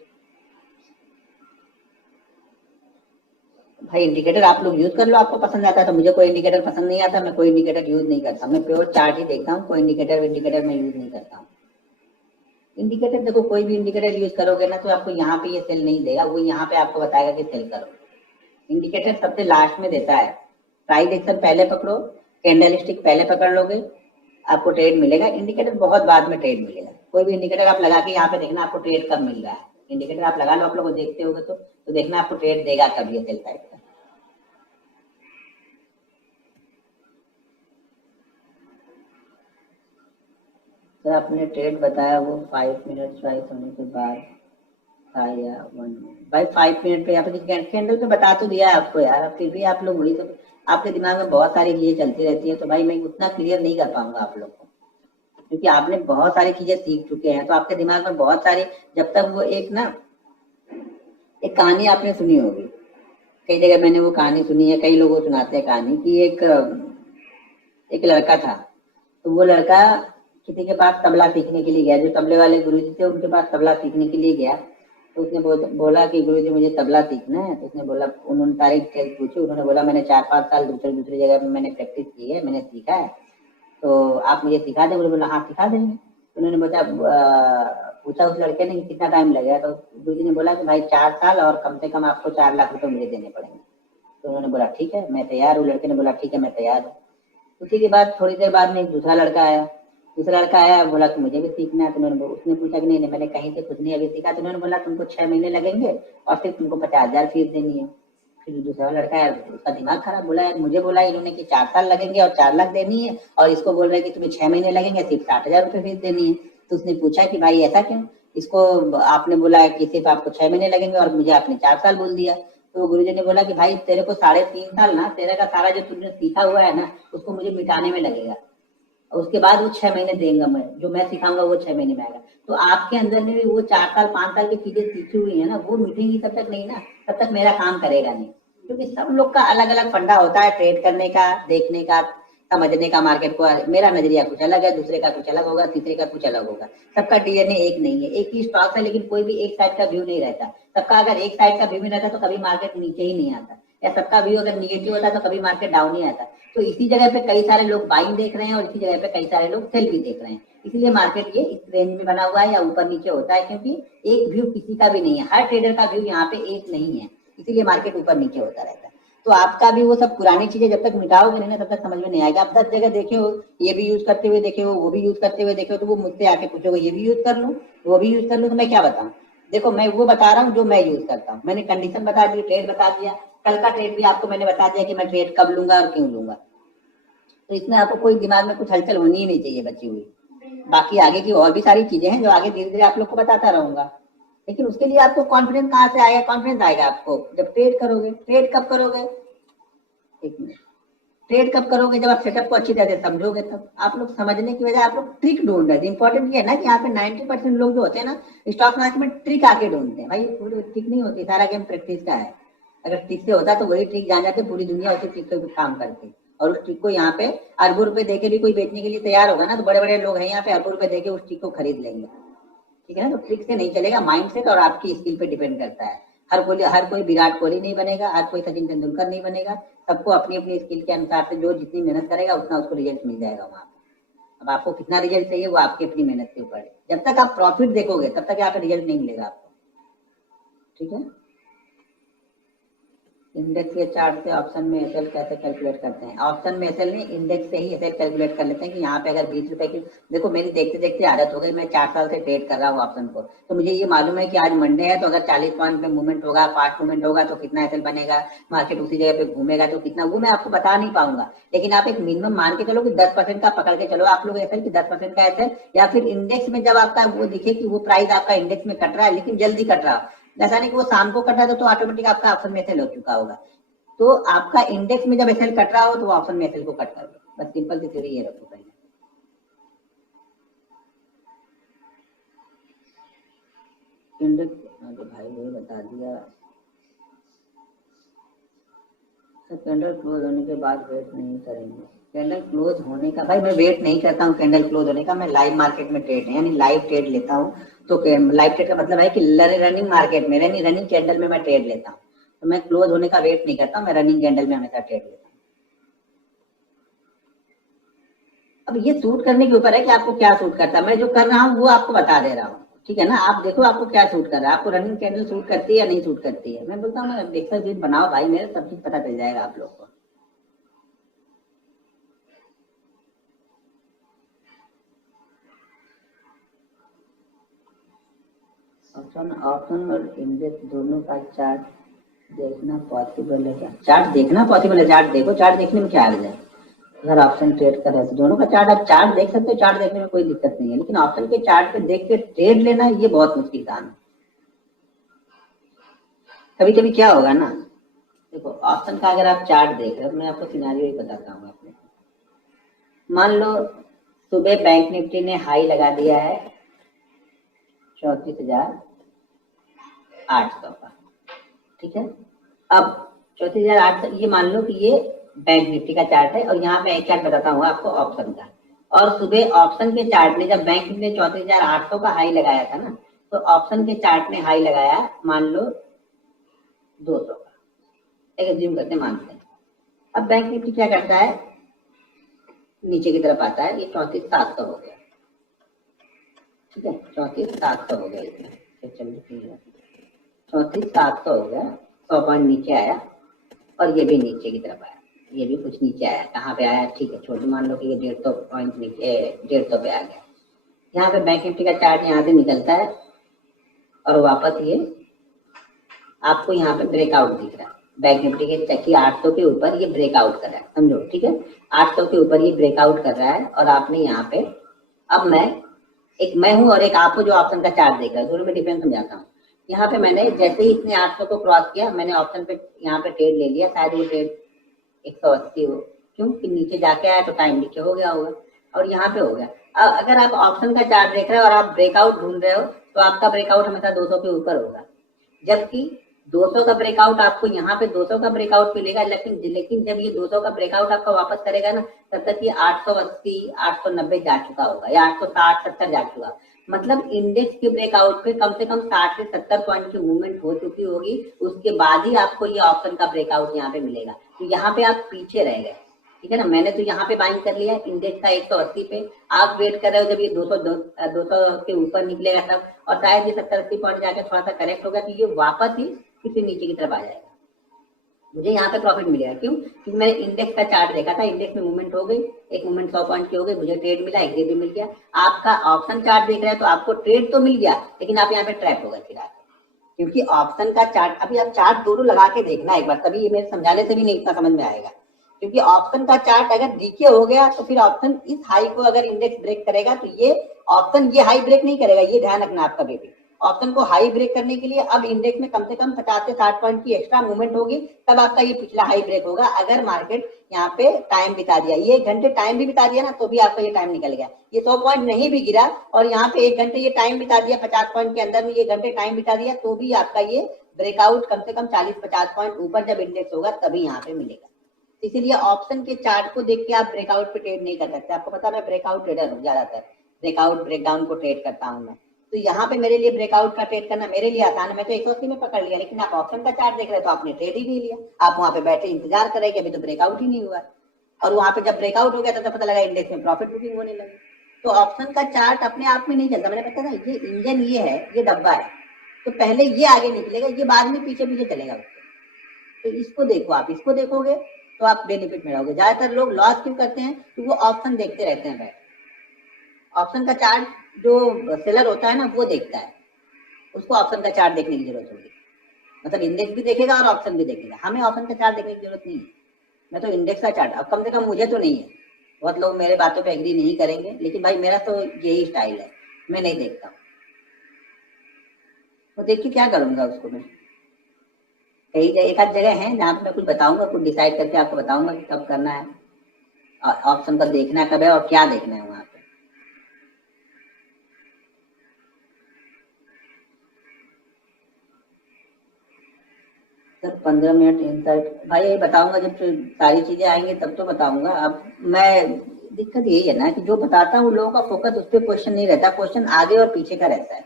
भाई इंडिकेटर आप लोग यूज कर लो, आपको पसंद आता है तो। मुझे कोई इंडिकेटर पसंद नहीं आता, मैं कोई इंडिकेटर यूज नहीं करता, मैं प्योर चार्ट ही देखता हूँ, कोई इंडिकेटर मैं यूज नहीं करता हूँ। इंडिकेटर देखो, कोई भी इंडिकेटर यूज करोगे ना तो आपको यहाँ पे ये सेल नहीं देगा, वो यहाँ पे आपको बताएगा कि सेल करो। इंडिकेटर सबसे लास्ट में देता है, प्राइस एक्शन पहले पकड़ो, कैंडल स्टिक पहले पकड़ लोगे, आपको ट्रेड मिलेगा। इंडिकेटर बहुत बाद में ट्रेड मिलेगा। कोई भी इंडिकेटर आप लगा के यहाँ पे देखना आपको ट्रेड कब मिल रहा है। इंडिकेटर आप लगा लो, आप लोग देखते होगे तो तो देखना आपको ट्रेड देगा कभी ये सेल साइड का। सर आपने ट्रेड बताया वो 5 मिनट चॉइस होने के बाद था या 1 मिनट, भाई 5 मिनट पे या फिर कैंडल पे बता तो दिया है आपको यार, अब फिर भी आप लोग वही सब, आपके दिमाग में बहुत सारी चीजें चलती रहती है, तो भाई मैं उतना क्लियर नहीं कर पाऊंगा आप लोग को, क्योंकि आपने बहुत सारी चीजें सीख चुके हैं, तो आपके दिमाग में बहुत सारी, जब तक वो एक ना, एक कहानी आपने सुनी होगी, कई जगह मैंने वो कहानी सुनी है, कई लोग सुनाते हैं कहानी कि एक लड़का था, तो वो लड़का किसी के पास तबला सीखने के लिए गया, जो तबले वाले गुरुजी थे उनके पास तबला सीखने के लिए गया, तो उसने बोला कि गुरुजी मुझे तबला सीखना है, तो उसने बोला, उन्होंने सारी डिटेल्स पूछी, उन्होंने बोला मैंने 4-5 साल दूसरी दूसरी जगह पे मैंने प्रैक्टिस की है, मैंने सीखा है, तो आप मुझे सिखा दें? बोला हाँ सिखा देंगे। तो उन्होंने पूछा उस लड़के ने कितना टाइम लगेगा, तो गुरुजी ने बोला कि भाई 4 साल और कम से कम आपको 4 लाख रुपए मुझे देने पड़ेंगे। तो उन्होंने बोला ठीक है मैं तैयार हूँ, लड़के ने बोला ठीक है मैं तैयार हूँ। उसी के बाद थोड़ी देर बाद में एक दूसरा लड़का आया, बोला कि मुझे भी सीखना है, तो उसने पूछा कि नहीं नहीं मैंने कहीं से कुछ नहीं अभी सीखा, तो उन्होंने बोला तुमको 6 महीने लगेंगे और सिर्फ तुमको 50,000 फीस देनी है। फिर दूसरा लड़का है, उसका दिमाग खराब, बोला यार मुझे बोला इन्होंने कि 4 साल लगेंगे और 4 लाख देनी है, और इसको बोल रहे हैं कि तुम्हें 6 महीने लगेंगे सिर्फ 60,000 रुपये फीस देनी है। तो उसने पूछा कि भाई ऐसा क्यों, इसको आपने बोला कि सिर्फ आपको 6 महीने लगेंगे और मुझे आपने 4 साल बोल दिया। तो गुरुजी ने बोला कि भाई तेरे को 3.5 साल ना, तेरे का सारा जो तुमने सीखा हुआ है ना उसको मुझे मिटाने में लगेगा, और उसके बाद वो 6 महीने देंगे, मैं जो मैं सिखाऊंगा वो 6 महीने में आएगा। तो आपके अंदर में भी वो 4 साल 5 साल की चीजें सीखी हुई है ना, वो मिटेंगी तब तक नहीं ना, तब तक मेरा काम करेगा नहीं, क्योंकि सब लोग का अलग अलग फंडा होता है ट्रेड करने का, देखने का, समझने का मार्केट को। मेरा नजरिया कुछ अलग है, दूसरे का कुछ अलग होगा, तीसरे का कुछ अलग होगा, सबका डीएनए एक नहीं है, एक ही स्टॉक है लेकिन कोई भी एक साइड का व्यू नहीं रहता, सबका अगर एक साइड का व्यू भी रहता तो कभी मार्केट नीचे ही नहीं आता, या सबका व्यू अगर निगेटिव होता तो कभी मार्केट डाउन ही आता। तो इसी जगह पे कई सारे लोग बाइंग देख रहे हैं और इसी जगह पे कई सारे लोग सेल भी देख रहे हैं, इसलिए मार्केट ये इस रेंज में बना हुआ है या ऊपर नीचे होता है, क्योंकि एक व्यू किसी का भी नहीं है, हर ट्रेडर का व्यू यहाँ पे एक नहीं है, इसीलिए मार्केट ऊपर नीचे होता रहता है। तो आपका भी वो सब पुरानी चीजें जब तक मिटाओगे नहीं ना तब तक समझ में नहीं आएगा। आप 10 जगह देखे हो, ये भी यूज करते हुए देखे हो, वो भी यूज करते हुए देखे हो, तो वो मुझसे आके पूछोगे ये भी यूज कर लूँ वो भी यूज कर लूँ, तो मैं क्या बताऊँ? देखो मैं वो बता रहा हूँ जो मैं यूज करता हूँ, मैंने कंडीशन बता दी, ट्रेड बता दिया, कल का ट्रेड भी आपको मैंने बता दिया कि मैं ट्रेड कब लूंगा और क्यों लूंगा। तो इसमें आपको कोई दिमाग में कुछ हलचल होनी ही नहीं चाहिए बची हुई। बाकी आगे की और भी सारी चीजें हैं जो आगे धीरे धीरे आप लोग को बताता रहूंगा, लेकिन उसके लिए आपको कॉन्फिडेंस कहाँ से आएगा? कॉन्फिडेंस आएगा आपको जब ट्रेड करोगे। ट्रेड कब करोगे? एक मिनट, ट्रेड कब करोगे? जब आप सेटअप को अच्छी तरह से समझोगे, तब आप लोग समझने की वजह आप लोग ट्रिक ढूंढ रहे हैं। इंपॉर्टेंट ये है ना कि यहाँ पे 90% लोग जो होते हैं ना स्टॉक मार्केट में ट्रिक आके ढूंढते हैं, भाई पूरी ट्रिक नहीं होती, सारा गेम प्रैक्टिस का है। अगर ट्रिक से होता तो वही ट्रिक जान जाते, पूरी दुनिया उसी ट्रिक पे काम करती, और उस ट्रिक को यहाँ पे अरबों रुपए देके भी कोई बेचने के लिए तैयार होगा ना, तो बड़े बड़े लोग हैं यहाँ पे अरबों रुपए देके उस ट्रिक को खरीद लेंगे। ठीक है ना? तो ट्रिक से नहीं चलेगा, माइंडसेट और आपकी स्किल पे डिपेंड करता है। हर कोई विराट कोहली नहीं बनेगा, हर कोई सचिन तेंदुलकर नहीं बनेगा, सबको अपनी अपनी स्किल के अनुसार से जो जितनी मेहनत करेगा उतना उसको रिजल्ट मिल जाएगा वहां पे। अब आपको कितना रिजल्ट चाहिए वो आपकी अपनी मेहनत के ऊपर है, जब तक आप प्रॉफिट देखोगे तब तक यहाँ पे रिजल्ट नहीं मिलेगा आपको। ठीक है? इंडेक्स के चार्ट से ऑप्शन में एसएल कैसे कैलकुलेट करते हैं? ऑप्शन में एसएल नहीं, इंडेक्स से ही एसएल कैलकुलेट कर लेते हैं कि यहाँ पे अगर 20 रुपए की, देखो मेरी देखते देखते आदत हो गई, मैं 4 साल से ट्रेड कर रहा हूँ ऑप्शन को, तो मुझे ये मालूम है कि आज मंडे है तो अगर 40 पॉइंट पे मूवमेंट होगा, फास्ट मूवमेंट होगा तो कितना एसएल बनेगा, मार्केट उसी जगह पे घूमेगा तो कितना, वो मैं आपको बता नहीं पाऊंगा, लेकिन आप एक मिनिमम मान के चलो कि 10% का पकड़ के चलो आप लोग एसएल की, 10% का एसएल, या फिर इंडेक्स में जब आपका वो दिखे कि वो प्राइस आपका इंडेक्स में कट रहा है लेकिन जल्दी कट रहा हो, ऐसा नहीं कि वो शाम को कट रहा है तो ऑटोमेटिक आपका ऑप्शन में एसएल हो चुका होगा। तो आपका इंडेक्स में जब एसएल कट रहा हो तो ऑप्शन में एसएल को कट कर दो, बस सिंपल सी थ्योरी ये रखो पहले। इंडेक्स तो भाई वही बता दिया, तो कैंडल क्लोज होने के बाद वेट नहीं करेंगे। कैंडल क्लोज होने का भाई मैं वेट नहीं करता हूँ, कैंडल क्लोज होने का मैं लाइव मार्केट में ट्रेड यानी लाइव ट्रेड लेता हूँ। तो लाइव ट्रेड का मतलब है कि रनिंग मार्केट में रनिंग कैंडल में मैं ट्रेड लेता हूँ, तो मैं क्लोज होने का वेट नहीं करता, मैं रनिंग कैंडल में हमेशा ट्रेड लेता हूँ। अब ये सूट करने के ऊपर है कि आपको क्या सूट करता है, मैं जो कर रहा हूँ वो आपको बता दे रहा हूँ। ठीक है ना? आप देखो आपको क्या सूट कर रहा है, आपको रनिंग कैंडल सूट करती है या नहीं सूट करती है। मैं बोलता हूँ ना एक्सल शीट बनाओ भाई, मेरे सब चीज पता चल जाएगा आप लोग को। ऑप्शन ऑप्शन और इंडेक्स दोनों का चार्ट देखना पॉसिबल है क्या? चार्ट देखना पॉसिबल है, चार्ट देखो, चार्ट देखने में क्या आ है? अगर ऑप्शन ट्रेड कर रहे हैं तो दोनों का चार्ट आप चार्ट देख सकते हो, चार्ट देखने में कोई दिक्कत नहीं है, लेकिन ऑप्शन के चार्ट पे देख के ट्रेड लेना ये बहुत मुश्किल काम है। कभी कभी क्या होगा ना, देखो ऑप्शन का अगर आप चार्ट देख रहे हो, मैं आपको सिनेरियो ही बताता हूँ आपने। मान लो सुबह बैंक निफ्टी ने हाई लगा दिया है 34,800 का, ठीक है। अब 34,800, ये मान लो कि ये बैंक निफ्टी का चार्ट है, और यहाँ पे एक चार्ट बताता हूँ आपको ऑप्शन का। और सुबह ऑप्शन के चार्ट ने जब बैंक निफ्टी ने 34,800 का हाई लगाया था ना, तो ऑप्शन के चार्ट ने हाई लगाया मान लो 200 का, एक एज्यूम करते मानते हैं। अब बैंक निफ्टी क्या करता है, नीचे की तरफ आता है, ये 34,700 हो गया, ठीक है, 34,700 हो गया, इसमें चलिए 34,700 हो गया, 100 पॉइंट नीचे आया, और ये भी नीचे की तरफ आया, ये भी कुछ नीचे आया, कहाँ पे आया, ठीक है, छोटे मान लो कि ये 150 पॉइंट नीचे 150 पे आ गया। यहाँ पे बैंक निफ्टी का चार्ट यहाँ से निकलता है, और वापस ये आपको यहाँ पे ब्रेकआउट दिख रहा है, बैंक निफ्टी के चक्की 800 के ऊपर ये ब्रेकआउट कर रहा है, समझो, ठीक है, 800 के ऊपर ये ब्रेकआउट कर रहा है, और आपने यहाँ पे, अब मैं हूँ और एक आप हो जो ऑप्शन का चार्ट देख रहे हैं, दोनों में डिफरेंस समझाता हूँ। यहाँ पे मैंने जैसे ही इसने 800 को क्रॉस किया, मैंने ऑप्शन पे यहाँ पे ट्रेड ले लिया, शायद वो ट्रेड 180 हो, क्यों कि नीचे जाके आया तो टाइम नीचे हो गया होगा, और यहाँ पे हो गया। अब अगर आप ऑप्शन का चार्ट देख रहे हो और आप ब्रेकआउट ढूंढ रहे हो, तो आपका ब्रेकआउट हमेशा 200 के ऊपर होगा, जबकि 200 का ब्रेकआउट आपको यहाँ पे 200 का ब्रेकआउट मिलेगा, लेकिन जब ये 200 का ब्रेकआउट आपका वापस करेगा ना, तब तक ये 880 890 जा चुका होगा, या 860 70 जा चुका, मतलब इंडेक्स के ब्रेकआउट पे कम से कम 60 से 70 पॉइंट की मूवमेंट हो चुकी होगी, उसके बाद ही आपको ये ऑप्शन का ब्रेकआउट यहाँ पे मिलेगा। तो यहाँ पे आप पीछे रह गए, ठीक है ना, मैंने तो यहाँ पे बाइंग कर लिया इंडेक्स का 180 पे, आप वेट कर रहे हो जब ये 200 के ऊपर निकलेगा तब, और शायद ये 70-80 पॉइंट जाकर थोड़ा सा करेक्ट होगा, तो ये वापस ही किसी नीचे की तरफ आ जाएगा, मुझे यहाँ पे प्रॉफिट मिलेगा, क्यों, क्योंकि मैंने इंडेक्स का चार्ट देखा था, इंडेक्स में मूवमेंट हो गई, एक मूवमेंट 100 पॉइंट की हो गई, मुझे ट्रेड मिला, एक भी मिल गया। आपका ऑप्शन चार्ट देख रहे हैं तो आपको ट्रेड तो मिल गया, लेकिन आप यहाँ पे ट्रैप हो गए फिर आके, क्योंकि ऑप्शन का चार्ट, अभी आप चार्ट दोनों लगा के देखना एक बार, तभी ये मेरे समझाने से भी नहीं इतना समझ में आएगा, क्योंकि ऑप्शन का चार्ट अगर नीचे हो गया तो फिर ऑप्शन इस हाई को अगर इंडेक्स ब्रेक करेगा, तो ये ऑप्शन ये हाई ब्रेक नहीं करेगा, ये ध्यान रखना आपका बेबी। ऑप्शन को हाई ब्रेक करने के लिए अब इंडेक्स में कम से कम 50 से 60 पॉइंट की एक्स्ट्रा मूवमेंट होगी, तब आपका ये पिछला हाई ब्रेक होगा। अगर मार्केट यहाँ पे टाइम बिता दिया, ये 1 घंटे टाइम भी बिता दिया ना, तो भी आपका ये टाइम निकल गया, ये 100 पॉइंट नहीं भी गिरा, और यहाँ पे 1 घंटे ये टाइम बिता दिया, 50 पॉइंट के अंदर में ये घंटे टाइम बिता दिया, तो भी आपका ये ब्रेकआउट कम से कम 40-50 पॉइंट ऊपर जब इंडेक्स होगा तभी यहाँ पे मिलेगा। इसीलिए ऑप्शन के चार्ट को देख के आप ब्रेकआउट पे ट्रेड नहीं कर सकते, आपको पता है मैं ब्रेकआउट ट्रेडर हूँ, ज्यादातर ब्रेकआउट ब्रेकडाउन को ट्रेड करता हूँ मैं, तो यहाँ पे मेरे लिए ब्रेकआउट का ट्रेड करना मेरे लिए आसान है, मैं तो 180 में पकड़ लिया, लेकिन आप ऑप्शन का चार्ट देख रहे तो आपने ट्रेड ही नहीं लिया, आप वहां पे बैठे इंतजार करेंगे, अभी तो ब्रेकआउट ही नहीं हुआ, और वहां पे जब ब्रेकआउट हो गया तो पता लगा इंडेक्स में प्रॉफिट बुकिंग होने लगी। तो ऑप्शन का चार्ट अपने आप में नहीं चलता, मैंने पता ना, ये इंजन ये है, ये डब्बा है, तो पहले ये आगे निकलेगा, ये बाद में पीछे पीछे चलेगा उसके, तो इसको देखो, आप इसको देखोगे तो आप बेनिफिट में रहोगे। ज्यादातर लोग लॉस क्यों करते हैं, कि वो ऑप्शन देखते रहते हैं बैठ, ऑप्शन का चार्ट जो सेलर होता है ना वो देखता है, उसको ऑप्शन का चार्ट देखने की जरूरत होगी, मतलब इंडेक्स भी देखेगा और ऑप्शन भी देखेगा, हमें ऑप्शन का चार्ट देखने की जरूरत नहीं है, मैं तो इंडेक्स का चार्ट, अब कम से कम मुझे तो नहीं है, बहुत लोग मेरे बातों पे एग्री नहीं करेंगे, लेकिन भाई मेरा तो यही स्टाइल है, मैं नहीं देखता, वो देख के क्या करूंगा उसको मैं, कई एक आध जगह है जहाँ पे मैं कुछ बताऊंगा, कुछ डिसाइड करके आपको बताऊंगा कि कब करना है, ऑप्शन का देखना कब है और क्या देखना है वहां पे। सर 15 मिनट इंसर्ट, भाई यही बताऊंगा जब सारी चीजें आएंगी तब तो बताऊंगा। अब मैं, दिक्कत यही है ना कि जो बताता हूँ लोगों का फोकस उस पर क्वेश्चन नहीं रहता, क्वेश्चन आगे और पीछे का रहता है।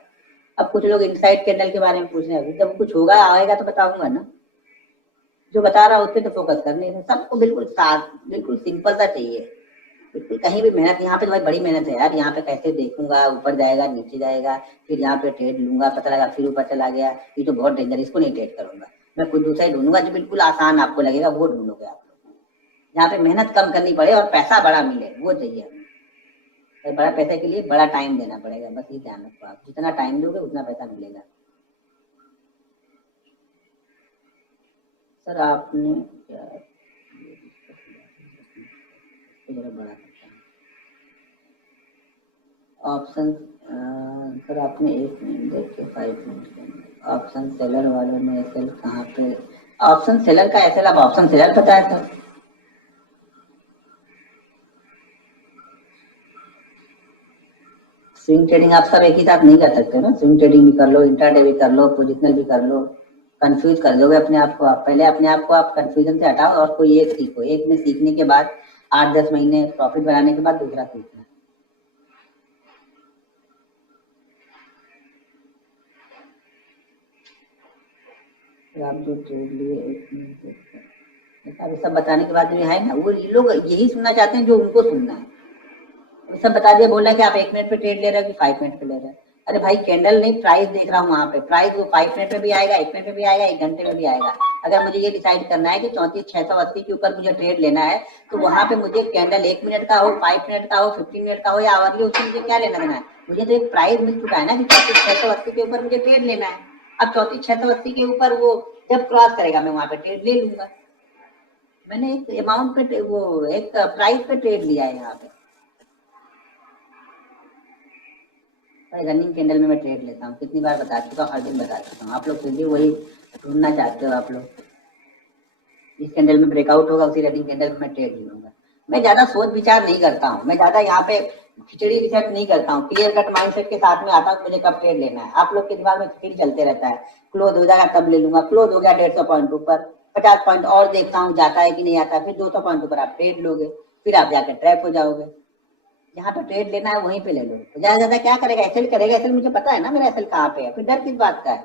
अब कुछ लोग इनसाइड कैंडल के बारे में पूछ रहे हैं, जब कुछ होगा आएगा तो बताऊंगा ना, जो बता रहा है उस पर तो फोकस करने, सबको बिल्कुल साफ बिल्कुल सिंपल सा चाहिए, बिल्कुल कहीं भी मेहनत, यहाँ पे तो भाई बड़ी मेहनत है यार, यहाँ पे कैसे देखूंगा, ऊपर जाएगा नीचे जाएगा, फिर यहाँ पे ट्रेड लूंगा, पता लगा फिर ऊपर चला गया, ये तो बहुत डेंजर, इसको नहीं ट्रेड करूंगा, मैं कुछ दूसरा ही ढूंढूंगा जो बिल्कुल आसान आपको लगेगा, वो ढूंढोगे आप, यहाँ पे मेहनत कम करनी पड़े और पैसा बड़ा मिले, वो चाहिए हमें, बड़ा पैसे के लिए बड़ा टाइम देना पड़ेगा, बस ये ध्यान रखो, आप जितना टाइम दोगे उतना पैसा मिलेगा। सर आपने क्या जरा बड़ा करता है ऑप्शन। सर आपने 1 मिनट देख के 5 मिनट के अंदर ऑप्शन सेलर वाले में एसएल कहाँ पे? ऑप्शन सेलर का एसएल आप ऑप्शन सेलर पता है सर? स्विंग ट्रेडिंग आप सब एक ही साथ नहीं कर सकते ना। स्विंग ट्रेडिंग भी कर लो, इंट्राडे भी कर लो, पोजिशनल भी कर लो। कंफ्यूज कर दोगे अपने आप को आप। पहले अपने आप को आप कंफ्यूजन से हटाओ और कोई एक सीखो। एक में सीखने के बाद 8-10 महीने प्रॉफिट बनाने के बाद दूसरा सीखना। तो आप जो ट्रेड लिए 1 मिनट अभी सब बताने के बाद भी है ना, वो लोग यही सुनना चाहते हैं जो उनको सुनना है। सब बता दिया, बोल रहा है कि आप 1 मिनट पे ट्रेड ले रहे हो कि 5 मिनट पे ले रहे हो। अरे भाई कैंडल नहीं, प्राइस देख रहा हूँ वहां पे। प्राइस वो 5 मिनट में भी आएगा, 1 मिनट में भी आएगा, 1 घंटे में भी आएगा। अगर मुझे ये डिसाइड करना है कि 34,680 के ऊपर मुझे ट्रेड लेना है तो वहां पे मुझे कैंडल 1 मिनट का हो, 5 मिनट का हो, 15 मिनट का हो या आवरली, उससे मुझे क्या लेना देना है? मुझे तो एक प्राइस मिल चुका है ना कि 34,680 के ऊपर मुझे ट्रेड लेना है। अब 34,680 के ऊपर वो जब क्रॉस करेगा मैं वहां पे ट्रेड ले लूंगा। मैंने एक अमाउंट पे वो एक प्राइस पे ट्रेड लिया है यहाँ पे। रनिंग कैंडल में मैं ट्रेड लेता हूँ, कितनी बार बता चुका हूँ, हर दिन बता चुका हूँ। आप लोग फिर भी वही ढूंढना चाहते हो। आप लोग जिस कैंडल में ब्रेकआउट होगा उसी रनिंग कैंडल में मैं ट्रेड लूंगा। मैं ज्यादा सोच विचार नहीं करता हूँ, मैं ज्यादा यहाँ पे खिचड़ी रिसर्च नहीं करता हूँ। क्लियर कट माइंडसेट के साथ में आता हूँ मुझे कब ट्रेड लेना है। आप लोग के दिमाग में खिचड़ी चलते रहता है, क्लोज हो जाएगा तब ले लूंगा, क्लोज हो गया 150 पॉइंट ऊपर, 50 पॉइंट और देखता हूँ जाता है कि नहीं आता, फिर 200 पॉइंट ऊपर आप ट्रेड लोगे, फिर आप जाकर ट्रैप हो जाओगे। जहाँ पे ट्रेड लेना है वहीं पे ले लो। तो ज्यादा ज्यादा क्या करेगा, एसएल करेगा। एसएल मुझे पता है ना मेरा एसएल कहाँ पे है, फिर डर किस बात का है?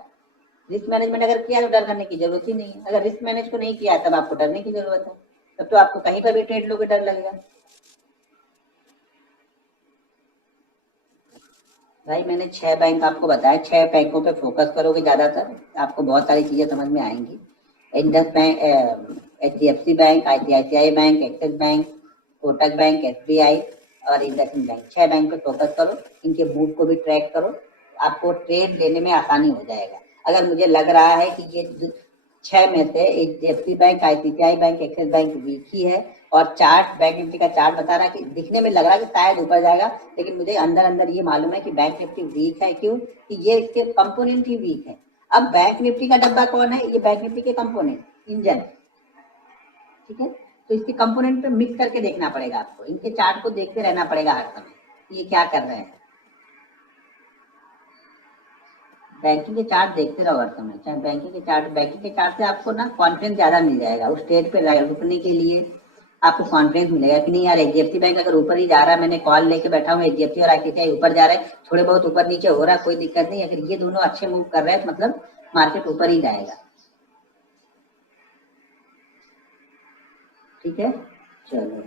रिस्क मैनेजमेंट अगर किया तो डर करने की जरूरत ही नहीं है। अगर रिस्क मैनेज को नहीं किया तब आपको डरने की जरूरत है। तब तो आपको कहीं पर भी ट्रेड लोगे डर लगेगा। भाई मैंने 6 बैंक आपको बताया, 6 बैंकों पे फोकस करोगे ज्यादातर, आपको बहुत सारी चीजें समझ में आएंगी। Indus bank, HDFC bank, ICICI bank, axis bank, Kotak bank, SBI और इंडसइंड बैंक। 6 बैंक पे फोकस करो, इनके मूव को भी ट्रैक करो, आपको ट्रेड लेने में आसानी हो जाएगा। अगर मुझे लग रहा है कि ये 6 में से HDFC bank, ICICI bank, axis bank week ही है और चार्ट बैंक निफ्टी का चार्ट बता रहा है कि दिखने में लग रहा है कि शायद ऊपर जाएगा, लेकिन मुझे अंदर अंदर ये मालूम है कि बैंक निफ्टी वीक है। क्यों? कि ये इसके कंपोनेंट ही वीक है। अब बैंक निफ्टी का डब्बा कौन है? ये बैंक निफ्टी के कंपोनेंट, इंजन। ठीक है, तो इसके कंपोनेंट पे मिक्स करके देखना पड़ेगा आपको। इनके चार्ट को देखते रहना पड़ेगा हर समय, ये क्या कर रहे हैं। बैंकिंग के चार्ट देखते रहो हर समय, चाहे बैंकिंग के चार्ट से आपको ना कॉन्फिडेंस ज्यादा मिल जाएगा। उस ट्रेड पे रुकने के लिए आपको कॉन्फिडेंस मिलेगा कि नहीं यार, HDFC बैंक अगर ऊपर ही जा रहा है, मैंने कॉल लेके बैठा हूँ, HDFC और ICICI ऊपर जा रहे हैं, थोड़े बहुत ऊपर नीचे हो रहा है, कोई दिक्कत नहीं। अगर ये दोनों अच्छे मूव कर रहे हैं मतलब मार्केट ऊपर ही जाएगा। ठीक है, चलो।